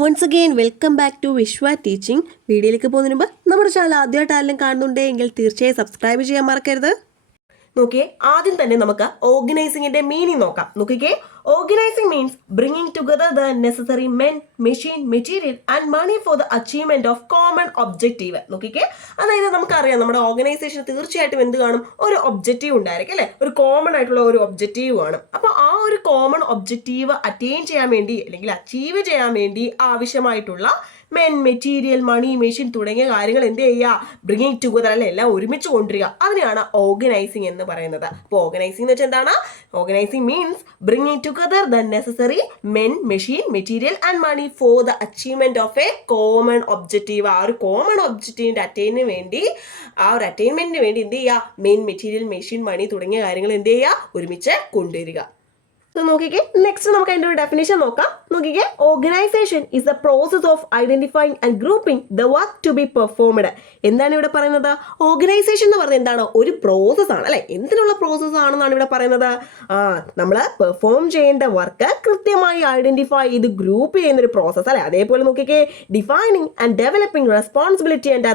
Once again welcome back to Vishwa teaching. വീഡിയോയിലേക്ക് പോകുന്നതിന് മുമ്പ് നമ്മുടെ ചാനൽ ആദ്യമായിട്ട് ആരെങ്കിലും കാണുന്നുണ്ടെങ്കിൽ തീർച്ചയായും സബ്സ്ക്രൈബ് ചെയ്യാൻ മറക്കരുത്. നോക്കിയേ, ആദ്യം തന്നെ നമുക്ക് ഓർഗനൈസിംഗിന്റെ മീനിങ് നോക്കാം. നോക്കിക്കേ, organising means bringing together the necessary men, machine, material and money for the achievement of common objective. നോക്കിക്കേ, അതായത് നമുക്കറിയാം നമ്മുടെ ഓർഗനൈസേഷൻ തീർച്ചയായിട്ടും എന്ത് കാണും, ഒരു ഒബ്ജക്റ്റീവ് ഉണ്ടായിരിക്കും അല്ലെ, ഒരു കോമൺ ആയിട്ടുള്ള ഒരു ഒബ്ജക്റ്റീവ് കാണും. അപ്പോൾ ആ ഒരു കോമൺ ഒബ്ജക്റ്റീവ് അറ്റൈൻ ചെയ്യാൻ വേണ്ടി അല്ലെങ്കിൽ അച്ചീവ് ചെയ്യാൻ വേണ്ടി ആവശ്യമായിട്ടുള്ള മെൻ, മെറ്റീരിയൽ, മണി, മെഷീൻ തുടങ്ങിയ കാര്യങ്ങൾ എന്ത് ചെയ്യുക, ബ്രിങ്ങിങ് ടുഗദർ അല്ലെ, എല്ലാം ഒരുമിച്ച് കൊണ്ടുവരിക. അതിനെയാണ് ഓർഗനൈസിങ് എന്ന് പറയുന്നത്. അപ്പോൾ ഓർഗനൈസിംഗ് എന്ന് വെച്ചാൽ എന്താണ്? Organising means bringing together the necessary men, machine, material and money for the achievement of a common objective. ആ ഒരു കോമൺ ഒബ്ജക്റ്റീവിന്റെ അറ്റൈൻമെന്റിന് വേണ്ടി എന്ത് ചെയ്യുക, മെൻ, മെറ്റീരിയൽ, മെഷീൻ, മണി തുടങ്ങിയ കാര്യങ്ങൾ എന്ത് ചെയ്യുക, ഒരുമിച്ച് കൊണ്ടുവരിക. നോക്കിക്കേ, നെക്സ്റ്റ് നമുക്ക് അതിന്റെ ഒരു ഡെഫിനിഷൻ നോക്കാം. നോക്കിക്കേ, organisation is the process of identifying and grouping the work to be performed. എന്താണ് ഇവിടെ പറയുന്നത്? ഓർഗനൈസേഷൻ എന്ന് പറയുന്നത് എന്താണ്? ഒരു പ്രോസസ് ആണ് അല്ലെ. എന്തിനുള്ള പ്രോസസ് ആണെന്നാണ് ഇവിടെ പറയുന്നത്? നമ്മൾ പെർഫോം ചെയ്യേണ്ട വർക്ക് കൃത്യമായി ഐഡന്റിഫൈ ചെയ്ത് ഗ്രൂപ്പ് ചെയ്യുന്ന ഒരു പ്രോസസ് അല്ലെ. അതേപോലെ നോക്കിക്കേ, defining and developing responsibility and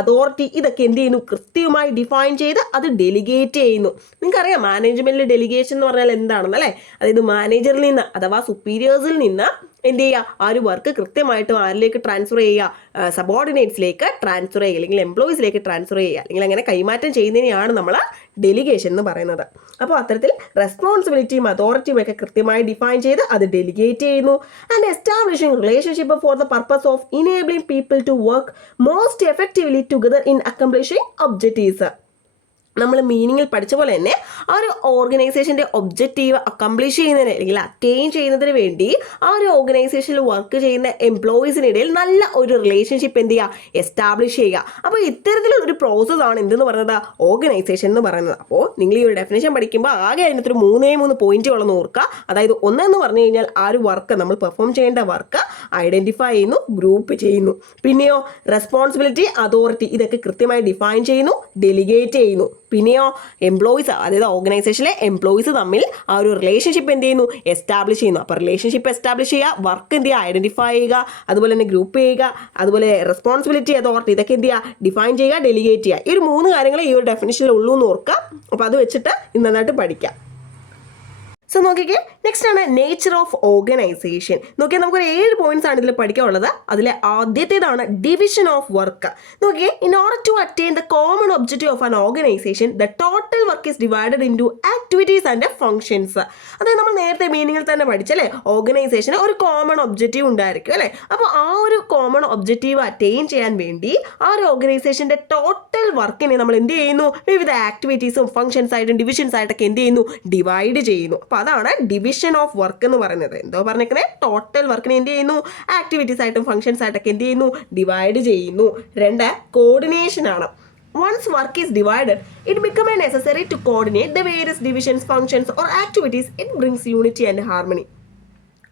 authority ഇതൊക്കെ എന്ത് ചെയ്യുന്നു, കൃത്യമായി ഡിഫൈൻ ചെയ്ത് അത് ഡെലിഗേറ്റ് ചെയ്യുന്നു. നിങ്ങൾക്കറിയാം മാനേജ്മെന്റിൽ ഡെലിഗേഷൻ എന്ന് പറഞ്ഞാൽ എന്താണെന്ന് അല്ലെ. അതായത് മാനേജറിൽ നിന്ന് അഥവാ സുപ്പീരിയേഴ്സിൽ നിന്ന് എന്ത് ചെയ്യുക, ആ ഒരു വർക്ക് കൃത്യമായിട്ടും ആരിലേക്ക് ട്രാൻസ്ഫർ ചെയ്യുക, സബോർഡിനേറ്റ്സിലേക്ക് ട്രാൻസ്ഫർ ചെയ്യുക, അല്ലെങ്കിൽ എംപ്ലോയീസിലേക്ക് ട്രാൻസ്ഫർ ചെയ്യുക, അല്ലെങ്കിൽ അങ്ങനെ കൈമാറ്റം ചെയ്യുന്നതിനെയാണ് നമ്മൾ ഡെലിഗേഷൻ എന്ന് പറയുന്നത്. അപ്പോൾ അത്തരത്തിൽ റെസ്പോൺസിബിലിറ്റിയും അതോറിറ്റിയും ഒക്കെ കൃത്യമായി ഡിഫൈൻ ചെയ്ത് അത് ഡെലിഗേറ്റ് ചെയ്യുന്നു. And establishing relationship for the purpose of enabling people to work most effectively together in accomplishing objectives. നമ്മൾ മീനിങ്ങിൽ പഠിച്ച പോലെ തന്നെ ആ ഒരു ഓർഗനൈസേഷൻ്റെ ഒബ്ജക്റ്റീവ് അക്കംപ്ലിഷ് ചെയ്യുന്നതിന് അല്ലെങ്കിൽ അറ്റൈൻ ചെയ്യുന്നതിന് വേണ്ടി ആ ഒരു ഓർഗനൈസേഷനിൽ വർക്ക് ചെയ്യുന്ന എംപ്ലോയീസിനിടയിൽ നല്ല ഒരു റിലേഷൻഷിപ്പ് എന്ത് ചെയ്യുക, എസ്റ്റാബ്ലിഷ് ചെയ്യുക. അപ്പോൾ ഇത്തരത്തിലുള്ള ഒരു പ്രോസസ്സാണ് എന്തെന്ന് പറയുന്നത്, ഓർഗനൈസേഷൻ എന്ന് പറയുന്നത്. അപ്പോൾ നിങ്ങൾ ഈ ഒരു ഡെഫിനേഷൻ പഠിക്കുമ്പോൾ ആകെ അതിനകത്തൊരു മൂന്ന് പോയിന്റുകളൊന്ന് ഓർക്കുക. അതായത് ഒന്നെന്ന് പറഞ്ഞു കഴിഞ്ഞാൽ ആ ഒരു വർക്ക് നമ്മൾ പെർഫോം ചെയ്യേണ്ട വർക്ക് ഐഡന്റിഫൈ ചെയ്യുന്നു, ഗ്രൂപ്പ് ചെയ്യുന്നു. പിന്നെയോ റെസ്പോൺസിബിലിറ്റി, അതോറിറ്റി ഇതൊക്കെ കൃത്യമായി ഡിഫൈൻ ചെയ്യുന്നു, ഡെലിഗേറ്റ് ചെയ്യുന്നു. പിന്നെയോ എംപ്ലോയീസ്, അതായത് ഓർഗനൈസേഷനിലെ എംപ്ലോയീസ് തമ്മിൽ ആ ഒരു റിലേഷൻഷിപ്പ് എന്ത് ചെയ്യുന്നു, എസ്റ്റാബ്ലിഷ് ചെയ്യുന്നു. അപ്പോൾ റിലേഷൻഷിപ്പ് എസ്റ്റാബ്ലിഷ് ചെയ്യുക, വർക്ക് എന്ത് ചെയ്യുക, ഐഡന്റിഫൈ ചെയ്യുക, അതുപോലെ തന്നെ ഗ്രൂപ്പ് ചെയ്യുക, അതുപോലെ റെസ്പോൺസിബിലിറ്റി, അതോറിറ്റി ഇതൊക്കെ എന്ത് ചെയ്യുക, ഡിഫൈൻ ചെയ്യുക, ഡെലിഗേറ്റ് ചെയ്യുക. ഈ ഒരു 3 കാര്യങ്ങൾ ഈ ഒരു ഡെഫിനിഷനിൽ ഉള്ളൂ എന്ന് ഓർക്കുക. അപ്പോൾ അത് വെച്ചിട്ട് നന്നായിട്ട് പഠിക്കാം. സോ നോക്കിക്കേ, നെക്സ്റ്റ് ആണ് നേച്ചർ ഓഫ് ഓർഗനൈസേഷൻ. നോക്കിയാൽ നമുക്കൊരു 7 പോയിന്റ്സ് ആണ് ഇതിൽ പഠിക്കാനുള്ളത്. അതിലെ ആദ്യത്തേതാണ് ഡിവിഷൻ ഓഫ് വർക്ക്. നോക്കിയേ, in order to attain the common objective of an organisation the total work is divided into activities and functions. അതായത് നമ്മൾ നേരത്തെ മീനിങ്ങിൽ തന്നെ പഠിച്ചല്ലേ, ഓർഗനൈസേഷന് ഒരു കോമൺ ഒബ്ജക്റ്റീവ് ഉണ്ടായിരിക്കും അല്ലേ. അപ്പോൾ ആ ഒരു കോമൺ ഒബ്ജക്റ്റീവ് അറ്റൈൻ ചെയ്യാൻ വേണ്ടി ആ ഒരു ഓർഗനൈസേഷൻ്റെ ടോട്ടൽ വർക്കിനെ നമ്മൾ എന്ത് ചെയ്യുന്നു, വിവിധ ആക്ടിവിറ്റീസും ഫംഗ്ഷൻസ് ആയിട്ടും ഡിവിഷൻസ് ആയിട്ടൊക്കെ എന്ത് ചെയ്യുന്നു, ഡിവൈഡ് ചെയ്യുന്നു. അപ്പോൾ അതാണ് ഡിവിഷൻ ഓഫ് വർക്ക് എന്ന് പറയുന്നത്. എന്തോ പറഞ്ഞേക്കുന്നത്, ടോട്ടൽ വർക്കിനെ എന്ത് ചെയ്യുന്നു, ആക്ടിവിറ്റീസ് ആയിട്ടും ഫംഗ്ഷൻസ് ആയിട്ടൊക്കെ എന്ത് ചെയ്യുന്നു, ഡിവൈഡ് ചെയ്യുന്നു. 2 കോർഡിനേഷൻ ആണ്. Once work is divided, it becomes necessary to coordinate the various divisions, functions or activities. It brings unity and harmony.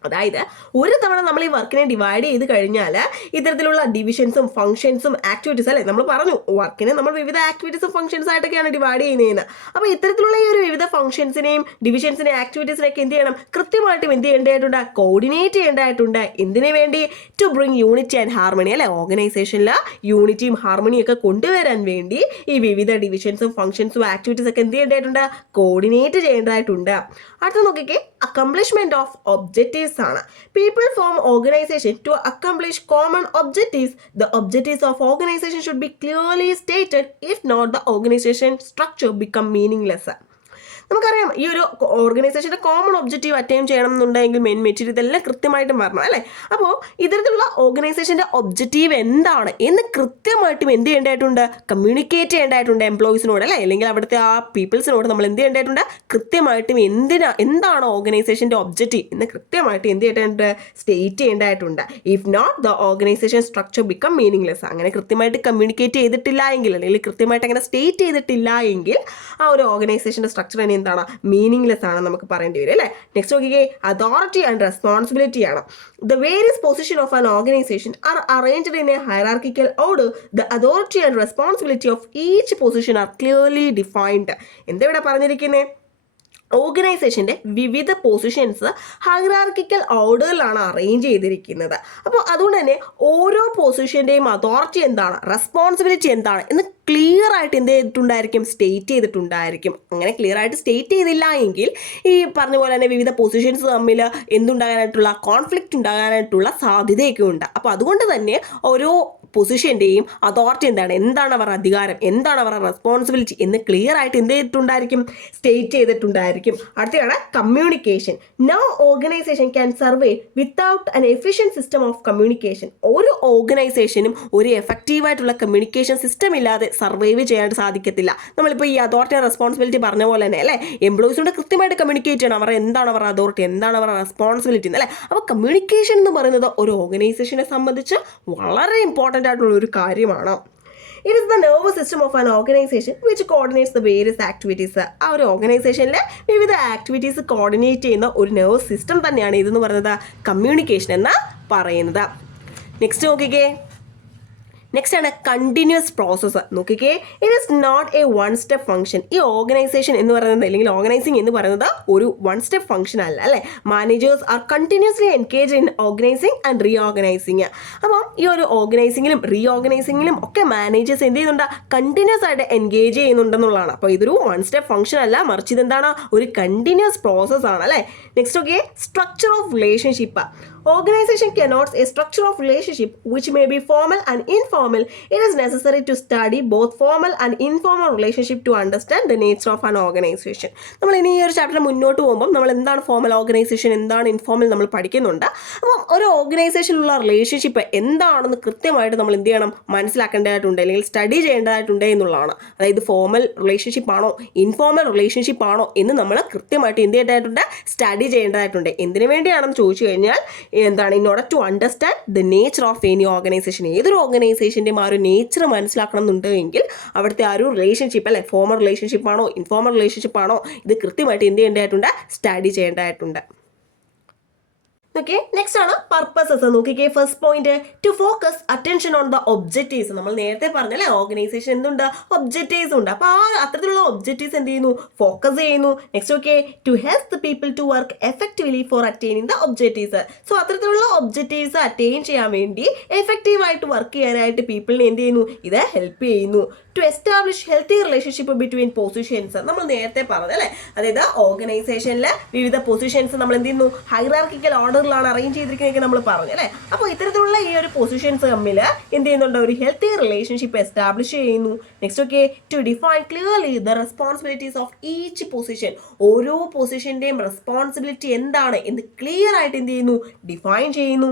അതായത് ഒരു തവണ നമ്മൾ ഈ വർക്കിനെ ഡിവൈഡ് ചെയ്ത് കഴിഞ്ഞാൽ ഇത്തരത്തിലുള്ള ഡിവിഷൻസും ഫംഗ്ഷൻസും ആക്ടിവിറ്റീസ് അല്ലേ, നമ്മൾ പറഞ്ഞു വർക്കിനെ നമ്മൾ വിവിധ ആക്ടിവിറ്റീസും ഫംഗ്ഷൻസ് ആയിട്ടൊക്കെയാണ് ഡിവൈഡ് ചെയ്യുന്നതെന്ന്. അപ്പോൾ ഇത്തരത്തിലുള്ള ഈ ഒരു വിവിധ ഫംഗ്ഷൻസിനെയും ഡിവിഷൻസിനെയും ആക്ടിവിറ്റീസിനെയൊക്കെ എന്ത് ചെയ്യണം, കൃത്യമായിട്ടും എന്ത് ചെയ്യേണ്ടതായിട്ടുണ്ട്, കോർഡിനേറ്റ് ചെയ്യേണ്ടതായിട്ടുണ്ട്. എന്തിനു വേണ്ടി? To bring unity and harmony അല്ലെ. ഓർഗനൈസേഷനിൽ യൂണിറ്റിയും ഹാർമണിയും ഒക്കെ കൊണ്ടുവരാൻ വേണ്ടി ഈ വിവിധ ഡിവിഷൻസും ഫംഗ്ഷൻസും ആക്ടിവിറ്റീസ് ഒക്കെ എന്ത് ചെയ്യേണ്ടതായിട്ടുണ്ട്, കോർഡിനേറ്റ് ചെയ്യേണ്ടതായിട്ടുണ്ട്. അടുത്ത നോക്കിക്കേ, അക്കംപ്ലിഷ്മെന്റ് ഓഫ് ഒബ്ജക്റ്റീവ്സ് ആണ്. People form organization to accomplish common objectives. The objectives of organization should be clearly stated. If not, the organization structure become meaningless. നമുക്കറിയാം ഈ ഒരു ഓർഗനൈസേഷൻ്റെ കോമൺ ഒബ്ജക്റ്റീവ് അറ്റൈൻ ചെയ്യണം എന്നുണ്ടെങ്കിൽ മെയിൻ മെറ്റീരിയൽ ഇതെല്ലാം കൃത്യമായിട്ടും വരണം അല്ലേ. അപ്പോൾ ഇത്തരത്തിലുള്ള ഓർഗനൈസേഷൻ്റെ ഒബ്ജക്റ്റീവ് എന്താണ് എന്ന് കൃത്യമായിട്ടും എന്ത് ചെയ്യേണ്ടതായിട്ടുണ്ട്, കമ്മ്യൂണിക്കേറ്റ് ചെയ്യേണ്ടതായിട്ടുണ്ട് എംപ്ലോയീസിനോട് അല്ലേ, അല്ലെങ്കിൽ അവിടുത്തെ ആ പീപ്പിൾസിനോട് നമ്മൾ എന്ത് ചെയ്യേണ്ടതായിട്ടുണ്ട്, കൃത്യമായിട്ടും എന്താണ് ഓർഗനൈസേഷൻ്റെ ഒബ്ജക്റ്റീവ് എന്ന് കൃത്യമായിട്ട് എന്ത് ചെയ്യേണ്ടതായിട്ടുണ്ട്, സ്റ്റേറ്റ് ചെയ്യേണ്ടതായിട്ടുണ്ട്. If not the organisation structure become meaningless. അങ്ങനെ കൃത്യമായിട്ട് കമ്മ്യൂണിക്കേറ്റ് ചെയ്തിട്ടില്ല എങ്കിൽ, അല്ലെങ്കിൽ കൃത്യമായിട്ട് അങ്ങനെ സ്റ്റേറ്റ് ചെയ്തിട്ടില്ല എങ്കിൽ ആ ഒരു ഓർഗനൈസേഷൻ്റെ സ്ട്രക്ചർ എന്താണ്, മീനിങ്ലെസ് ആണ് നമുക്ക് പറയേണ്ടി വരും അല്ലേ. നെക്സ്റ്റ് നോക്കിക്കേ, അതോറിറ്റി ആൻഡ് റെസ്പോൺസിബിലിറ്റി ആണ്. The various positions of an organization are arranged in a hierarchical order. The authority and responsibility of each position are clearly defined. എന്താ ഇവിടെ പറഞ്ഞിരിക്കുന്നത്, ഓർഗനൈസേഷൻ്റെ വിവിധ പൊസിഷൻസ് ഹൈറാർക്കിക്കൽ ഓർഡറിലാണ് അറേഞ്ച് ചെയ്തിരിക്കുന്നത്. അപ്പോൾ അതുകൊണ്ട് തന്നെ ഓരോ പൊസിഷൻ്റെയും അതോറിറ്റി എന്താണ്, റെസ്പോൺസിബിലിറ്റി എന്താണ് എന്ന് ക്ലിയർ ആയിട്ട് എന്ത് ചെയ്തിട്ടുണ്ടായിരിക്കും, സ്റ്റേറ്റ് ചെയ്തിട്ടുണ്ടായിരിക്കും. അങ്ങനെ ക്ലിയർ ആയിട്ട് സ്റ്റേറ്റ് ചെയ്തില്ല എങ്കിൽ ഈ പറഞ്ഞ പോലെ തന്നെ വിവിധ പൊസിഷൻസ് തമ്മിൽ എന്തുണ്ടാകാനായിട്ടുള്ള കോൺഫ്ലിക്റ്റ് ഉണ്ടാകാനായിട്ടുള്ള സാധ്യതയൊക്കെ ഉണ്ട്. അപ്പോൾ അതുകൊണ്ട് തന്നെ ഓരോ പൊസിഷൻ്റെയും അതോറിറ്റി എന്താണ് അവരുടെ അധികാരം, എന്താണ് അവരുടെ റെസ്പോൺസിബിലിറ്റി എന്ന് ക്ലിയർ ആയിട്ട് എന്ത് ചെയ്തിട്ടുണ്ടായിരിക്കും, സ്റ്റേറ്റ് ചെയ്തിട്ടുണ്ടായിരിക്കും. അടുത്തതാണ് communication. No organisation can survive without an efficient system of communication. ഒരു ഓർഗനൈസേഷനും ഒരു എഫക്റ്റീവായിട്ടുള്ള കമ്മ്യൂണിക്കേഷൻ സിസ്റ്റം ഇല്ലാതെ സർവൈവ് ചെയ്യാൻ സാധിക്കത്തില്ല. നമ്മളിപ്പോൾ ഈ അതോറിറ്റി റെസ്പോൺസിബിലിറ്റി പറഞ്ഞ പോലെ തന്നെ അല്ലേ, എംപ്ലോയീസിനോട് കൃത്യമായിട്ട് കമ്മ്യൂണിക്കേറ്റ് ചെയ്യണം അവർ എന്താണ് അവരുടെ അതോറിറ്റി, എന്താണ് അവരുടെ റെസ്പോൺസിബിലിറ്റി എന്നല്ലേ. അപ്പോൾ കമ്മ്യൂണിക്കേഷൻ എന്ന് പറയുന്നത് ഒരു ഓർഗനൈസേഷനെ സംബന്ധിച്ച് വളരെ ഇമ്പോർട്ടൻ്റ് ആയിട്ടുള്ള ഒരു കാര്യമാണ്. It is the nervous system of an organization which coordinates the various activities. ആ ഒരു ഓർഗനൈസേഷനിലെ വിവിധ ആക്ടിവിറ്റീസ് കോർഡിനേറ്റ് ചെയ്യുന്ന ഒരു നെർവസ് സിസ്റ്റം തന്നെയാണ് ഇതെന്ന് പറയുന്നത് കമ്മ്യൂണിക്കേഷൻ എന്ന് പറയുന്നത്. നെക്സ്റ്റ് നോക്കിക്കേ, നെക്സ്റ്റ് ആണ് കണ്ടിന്യൂസ് പ്രോസസ്സ്. നോക്കിക്കേ, it is not a one step function. ഈ ഓർഗനൈസേഷൻ എന്ന് പറയുന്നത് അല്ലെങ്കിൽ ഓർഗനൈസിങ് എന്ന് പറയുന്നത് ഒരു വൺ സ്റ്റെപ്പ് ഫംഗ്ഷൻ അല്ല അല്ലേ. Managers R continuously engage in organising and re organising. അപ്പം ഈ ഒരു ഓർഗനൈസിങ്ങിലും റീ ഓർഗനൈസിങ്ങിലും ഒക്കെ മാനേജേഴ്സ് എന്ത് ചെയ്യുന്നുണ്ട്, കണ്ടിന്യൂസ് ആയിട്ട് എൻഗേജ് ചെയ്യുന്നുണ്ടെന്നുള്ളതാണ്. അപ്പോൾ ഇതൊരു വൺ സ്റ്റെപ്പ് ഫംഗ്ഷൻ അല്ല, മറിച്ച് ഇതെന്താണ്, ഒരു കണ്ടിന്യൂസ് പ്രോസസ് ആണ് അല്ലേ. Next okay, structure of relationship. Organization cannot a structure of relationship which may be formal and informal. It is necessary to study both formal and informal relationship to understand the nature of an organization. നമ്മൾ ഇനി ഈ ഒരു chapter മുന്നോട്ട് പോകുമ്പോൾ നമ്മൾ എന്താണ് formal organisation, എന്താണ് informal നമ്മൾ പഠിക്കുന്നുണ്ട്. അപ്പം ഒരു ഓർഗനൈസേഷനിലുള്ള റിലേഷൻഷിപ്പ് എന്താണെന്ന് കൃത്യമായിട്ട് നമ്മൾ എന്ത് ചെയ്യണം, മനസ്സിലാക്കേണ്ടതായിട്ടുണ്ട് അല്ലെങ്കിൽ സ്റ്റഡി ചെയ്യേണ്ടതായിട്ടുണ്ട് എന്നുള്ളതാണ്. അതായത് ഫോർമൽ റിലേഷൻഷിപ്പ് ആണോ ഇൻഫോർമൽ റിലേഷൻഷിപ്പ് ആണോ എന്ന് നമ്മൾ കൃത്യമായിട്ട് എന്ത് ചെയ്യേണ്ടതായിട്ടുണ്ട്, സ്റ്റഡി ചെയ്യേണ്ടതായിട്ടുണ്ട്. എന്തിനു വേണ്ടിയാണെന്ന് ചോദിച്ചു കഴിഞ്ഞാൽ എന്താണ്, in order to understand the nature of any organisation. ഏതൊരു ഓർഗനൈസേഷൻ്റെയും ആ ഒരു നേച്ചർ മനസ്സിലാക്കണം എന്നുണ്ടെങ്കിൽ അവിടുത്തെ ആ ഒരു റിലേഷൻഷിപ്പ് അല്ലെ, ഫോർമൽ റിലേഷൻഷിപ്പ് ആണോ ഇൻഫോർമൽ റിലേഷൻഷിപ്പ് ആണോ, ഇത് കൃത്യമായിട്ട് എന്ത് ചെയ്യേണ്ടതായിട്ടുണ്ട്, സ്റ്റഡി ചെയ്യേണ്ടതായിട്ടുണ്ട്. ഓക്കെ, നെക്സ്റ്റ് ആണ് പർപ്പസസ്. നോക്കിക്കേ, first point, to focus attention on the objectives. നമ്മൾ നേരത്തെ പറഞ്ഞല്ലേ ഓർഗനൈസേഷൻ എന്തുണ്ട്, ഒബ്ജക്റ്റീവ്സ് ഉണ്ട്. അപ്പോൾ ആ അത്തരത്തിലുള്ള ഒബ്ജക്റ്റീവ്സ് എന്ത് ചെയ്യുന്നു, ഫോക്കസ് ചെയ്യുന്നു. Next okay, to help the people to work effectively for attaining the objectives. So അത്തരത്തിലുള്ള ഒബ്ജക്റ്റീവ്സ് അറ്റൈൻ ചെയ്യാൻ വേണ്ടി എഫക്റ്റീവായിട്ട് വർക്ക് ചെയ്യാനായിട്ട് പീപ്പിളിനെ എന്ത് ചെയ്യുന്നു, ഇത് ഹെൽപ്പ് ചെയ്യുന്നു. To establish healthy relationship between positions. നമ്മൾ നേരത്തെ പറഞ്ഞല്ലേ, അതായത് ഓർഗനൈസേഷനിലെ വിവിധ പൊസിഷൻസ് നമ്മൾ എന്ത് ചെയ്യുന്നു, ഹൈറാർക്കിക്കൽ ഓർഡറിലാണ് അറേഞ്ച് ചെയ്തിരിക്കുന്നതൊക്കെ നമ്മൾ പറഞ്ഞു അല്ലേ. അപ്പോൾ ഇത്തരത്തിലുള്ള ഈ ഒരു പൊസിഷൻസ് തമ്മിൽ എന്ത് ചെയ്യുന്നുണ്ട്, ഒരു ഹെൽത്തി റിലേഷൻഷിപ്പ് എസ്റ്റാബ്ലിഷ് ചെയ്യുന്നു. Next okay, to define clearly the responsibilities of each position. ഓരോ പൊസിഷൻ്റെയും റെസ്പോൺസിബിലിറ്റി എന്താണ് എന്ന് ക്ലിയർ ആയിട്ട് എന്ത് ചെയ്യുന്നു, ഡിഫൈൻ ചെയ്യുന്നു.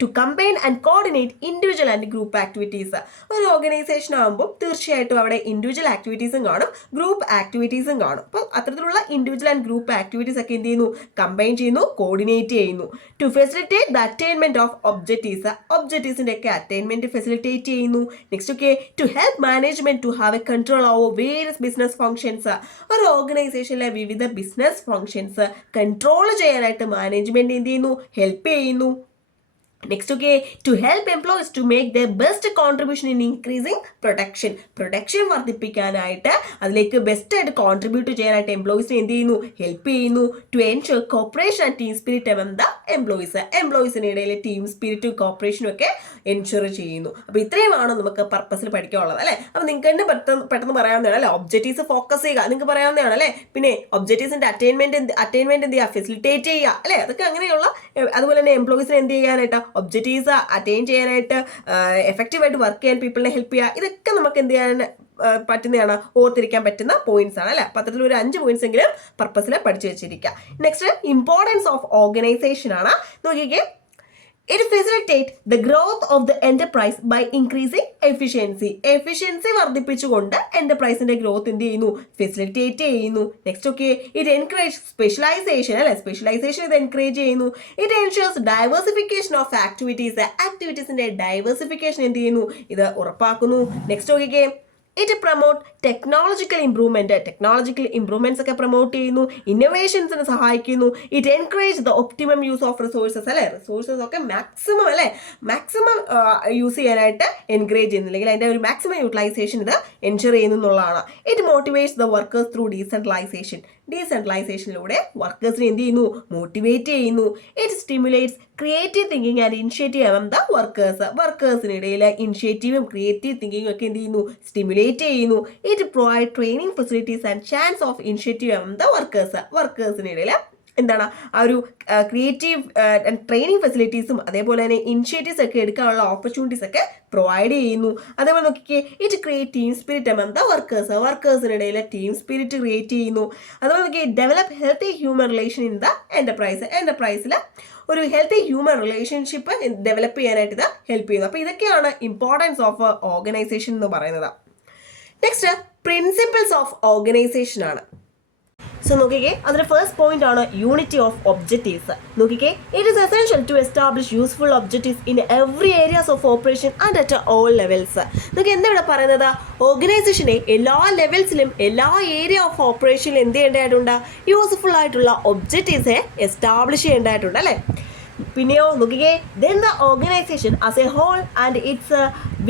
To combine and coordinate individual and group activities. ഒരു ഓർഗനൈസേഷൻ ആകുമ്പോൾ തീർച്ചയായിട്ടും അവിടെ ഇൻഡിവിജ്വൽ ആക്ടിവിറ്റീസും കാണും, ഗ്രൂപ്പ് ആക്ടിവിറ്റീസും കാണും. അപ്പോൾ അത്തരത്തിലുള്ള ഇൻഡിവിജ്വൽ ആൻഡ് ഗ്രൂപ്പ് ആക്ടിവിറ്റീസ് ഒക്കെ എന്ത് ചെയ്യുന്നു, കമ്പൈൻ ചെയ്യുന്നു, കോർഡിനേറ്റ് ചെയ്യുന്നു. To facilitate the attainment of objectives. ഒബ്ജക്റ്റീവ്സിൻ്റെ ഒക്കെ അറ്റൈൻമെന്റ് ഫെസിലിറ്റേറ്റ് ചെയ്യുന്നു. നെക്സ്റ്റ് ഒക്കെ, to help management to have a control over various business functions. ഒരു ഓർഗനൈസേഷനിലെ വിവിധ ബിസിനസ് ഫംഗ്ഷൻസ് കൺട്രോൾ ചെയ്യാനായിട്ട് മാനേജ്മെന്റ് എന്ത് ചെയ്യുന്നു, ഹെൽപ്പ് ചെയ്യുന്നു. Next okay, to help employees to make their best contribution in increasing production വർദ്ധിപ്പിക്കാനായിട്ട് അതിലേക്ക് ബെസ്റ്റ് ആയിട്ട് കോൺട്രിബ്യൂട്ട് ചെയ്യാനായിട്ട് എംപ്ലോയീസിനെ എന്ത് ചെയ്യുന്നു, ഹെൽപ്പ് ചെയ്യുന്നു. To ensure cooperation and team spirit among the employees. എംപ്ലോയീസിന് ഇടയിലെ ടീം സ്പിരിറ്റും കോപ്പറേഷനും ഒക്കെ എൻഷുർ ചെയ്യുന്നു. അപ്പോൾ ഇത്രയുമാണ് നമുക്ക് പർപ്പസിൽ പഠിക്കാനുള്ളത് അല്ലേ. അപ്പോൾ നിങ്ങൾക്ക് തന്നെ പെട്ടെന്ന് പറയാവുന്നതാണ് അല്ലേ, ഒബ്ജക്റ്റീവ്സ് ഫോക്കസ് ചെയ്യുക, നിങ്ങൾക്ക് പറയാവുന്നതാണ് അല്ലേ. പിന്നെ ഒബ്ജക്റ്റീവ്സിൻ്റെ അറ്റൈൻമെന്റ് എന്ത് ചെയ്യുക, ഫെസിലിറ്റേറ്റ് ചെയ്യുക അല്ലേ. അതൊക്കെ അങ്ങനെയുള്ള, അതുപോലെ തന്നെ എംപ്ലോയീസിനെ എന്ത് ചെയ്യാനായിട്ട്, ഒബ്ജക്റ്റീവ്സ് അറ്റൈൻ ചെയ്യാനായിട്ട് എഫക്റ്റീവായിട്ട് വർക്ക് ചെയ്യാൻ പീപ്പിളിനെ ഹെൽപ്പ് ചെയ്യുക. ഇതൊക്കെ നമുക്ക് എന്ത് ചെയ്യാൻ പറ്റുന്നതാണ്, ഓർത്തിരിക്കാൻ പറ്റുന്ന പോയിന്റ്സ് ആണ് അല്ലേ. അപ്പോൾ അത്തരത്തിൽ ഒരു 5 പോയിന്റ്സ് എങ്കിലും പർപ്പസിൽ പഠിച്ചു വെച്ചിരിക്കുക. നെക്സ്റ്റ് ഇമ്പോർട്ടൻസ് ഓഫ് ഓർഗനൈസേഷൻ ആണ്. നോക്കിക്കേ, it facilitates the growth of the enterprise by increasing efficiency. Efficiency വർദ്ധിപ്പിച്ചുകൊണ്ട് എന്റർപ്രൈസിന്റെ ഗ്രോത്ത് എന്ത് ചെയ്യുന്നു, ഫെസിലിറ്റേറ്റ് ചെയ്യുന്നു. Next okay, it encourage specialization അല്ലെ, സ്പെഷ്യലൈസേഷൻ ഇത് എൻകറേജ് ചെയ്യുന്നു. ഇറ്റ് എൻഷുവേഴ്സ് ഡൈവേഴ്സിഫിക്കേഷൻ ഓഫ് ആക്ടിവിറ്റീസിന്റെ ഡൈവേഴ്സിഫിക്കേഷൻ എന്ത് ചെയ്യുന്നു, ഇത് ഉറപ്പാക്കുന്നു. Next okay, it promote technological improvements ഒക്കെ പ്രൊമോട്ട് ചെയ്യുന്നു, ഇന്നോവേഷൻസിന് സഹായിക്കുന്നു. It encourage the optimum use of resources അല്ലെ, റിസോഴ്സസ് ഒക്കെ മാക്സിമം യൂസ് ചെയ്യാനായിട്ട് എൻകറേജ് ചെയ്യുന്നു, അല്ലെങ്കിൽ അതിൻ്റെ ഒരു മാക്സിമം യൂട്ടിലൈസേഷൻ ഇത് എൻഷുർ ചെയ്യുന്നു എന്നുള്ളതാണ്. It motivates the workers through decentralization. ഡീസെൻട്രലൈസേഷനിലൂടെ വർക്കേഴ്സിനെ എന്ത് ചെയ്യുന്നു, മോട്ടിവേറ്റ് ചെയ്യുന്നു. It stimulates creative thinking and initiative among the workers. വർക്കേഴ്സിനിടയിൽ ഇനിഷ്യേറ്റീവും ക്രിയേറ്റീവ് തിങ്കിങ്ങും ഒക്കെ എന്ത് ചെയ്യുന്നു, സ്റ്റിമുലേറ്റ് ചെയ്യുന്നു. It provide training facilities and chance of initiative among the workers. വർക്കേഴ്സിനിടയിൽ എന്താണ് ആ ഒരു ക്രിയേറ്റീവ് ട്രെയിനിങ് ഫെസിലിറ്റീസും അതേപോലെ തന്നെ ഇനിഷ്യേറ്റീവ്സ് ഒക്കെ എടുക്കാനുള്ള ഓപ്പർച്യൂണിറ്റീസ് ഒക്കെ പ്രൊവൈഡ് ചെയ്യുന്നു. അതേപോലെ നോക്കിക്കേ, it create team spirit among the workers. വർക്കേഴ്സിനിടയിൽ ടീം സ്പിരിറ്റ് ക്രിയേറ്റ് ചെയ്യുന്നു. അതുപോലെ നോക്കി develop healthy human relation in the enterprise. എന്റർപ്രൈസിൽ ഒരു ഹെൽത്തി ഹ്യൂമൻ റിലേഷൻഷിപ്പ് ഡെവലപ്പ് ചെയ്യാനായിട്ട് ഇത് ഹെൽപ്പ് ചെയ്യുന്നു. അപ്പോൾ ഇതൊക്കെയാണ് ഇമ്പോർട്ടൻസ് ഓഫ് ഓർഗനൈസേഷൻ എന്ന് പറയുന്നത്. നെക്സ്റ്റ് പ്രിൻസിപ്പിൾസ് ഓഫ് ഓർഗനൈസേഷൻ ആണ്. സോ നോക്കിക്കേ, അതിന്റെ ഫസ്റ്റ് പോയിന്റ് ആണ് യൂണിറ്റി ഓഫ് ഒബ്ജക്റ്റീവ്സ്. നോക്കിക്കേ, it is essential to establish useful objectives in every areas of operation and at all levels. നമുക്ക് എന്താ ഇവിടെ പറയുന്നത്, ഓർഗനൈസേഷനെ എല്ലാ ലെവൽസിലും എല്ലാ ഏരിയ ഓഫ് ഓപ്പറേഷനിലും എന്ത് ചെയ്യേണ്ടതായിട്ടുണ്ട്, യൂസ്ഫുൾ ആയിട്ടുള്ള ഒബ്ജക്റ്റീവ്സ് എസ്റ്റാബ്ലിഷ് ചെയ്യേണ്ടതായിട്ടുണ്ട് അല്ലേ. പിന്നെയോ നോക്കിക്കേ, then the organization as a whole and its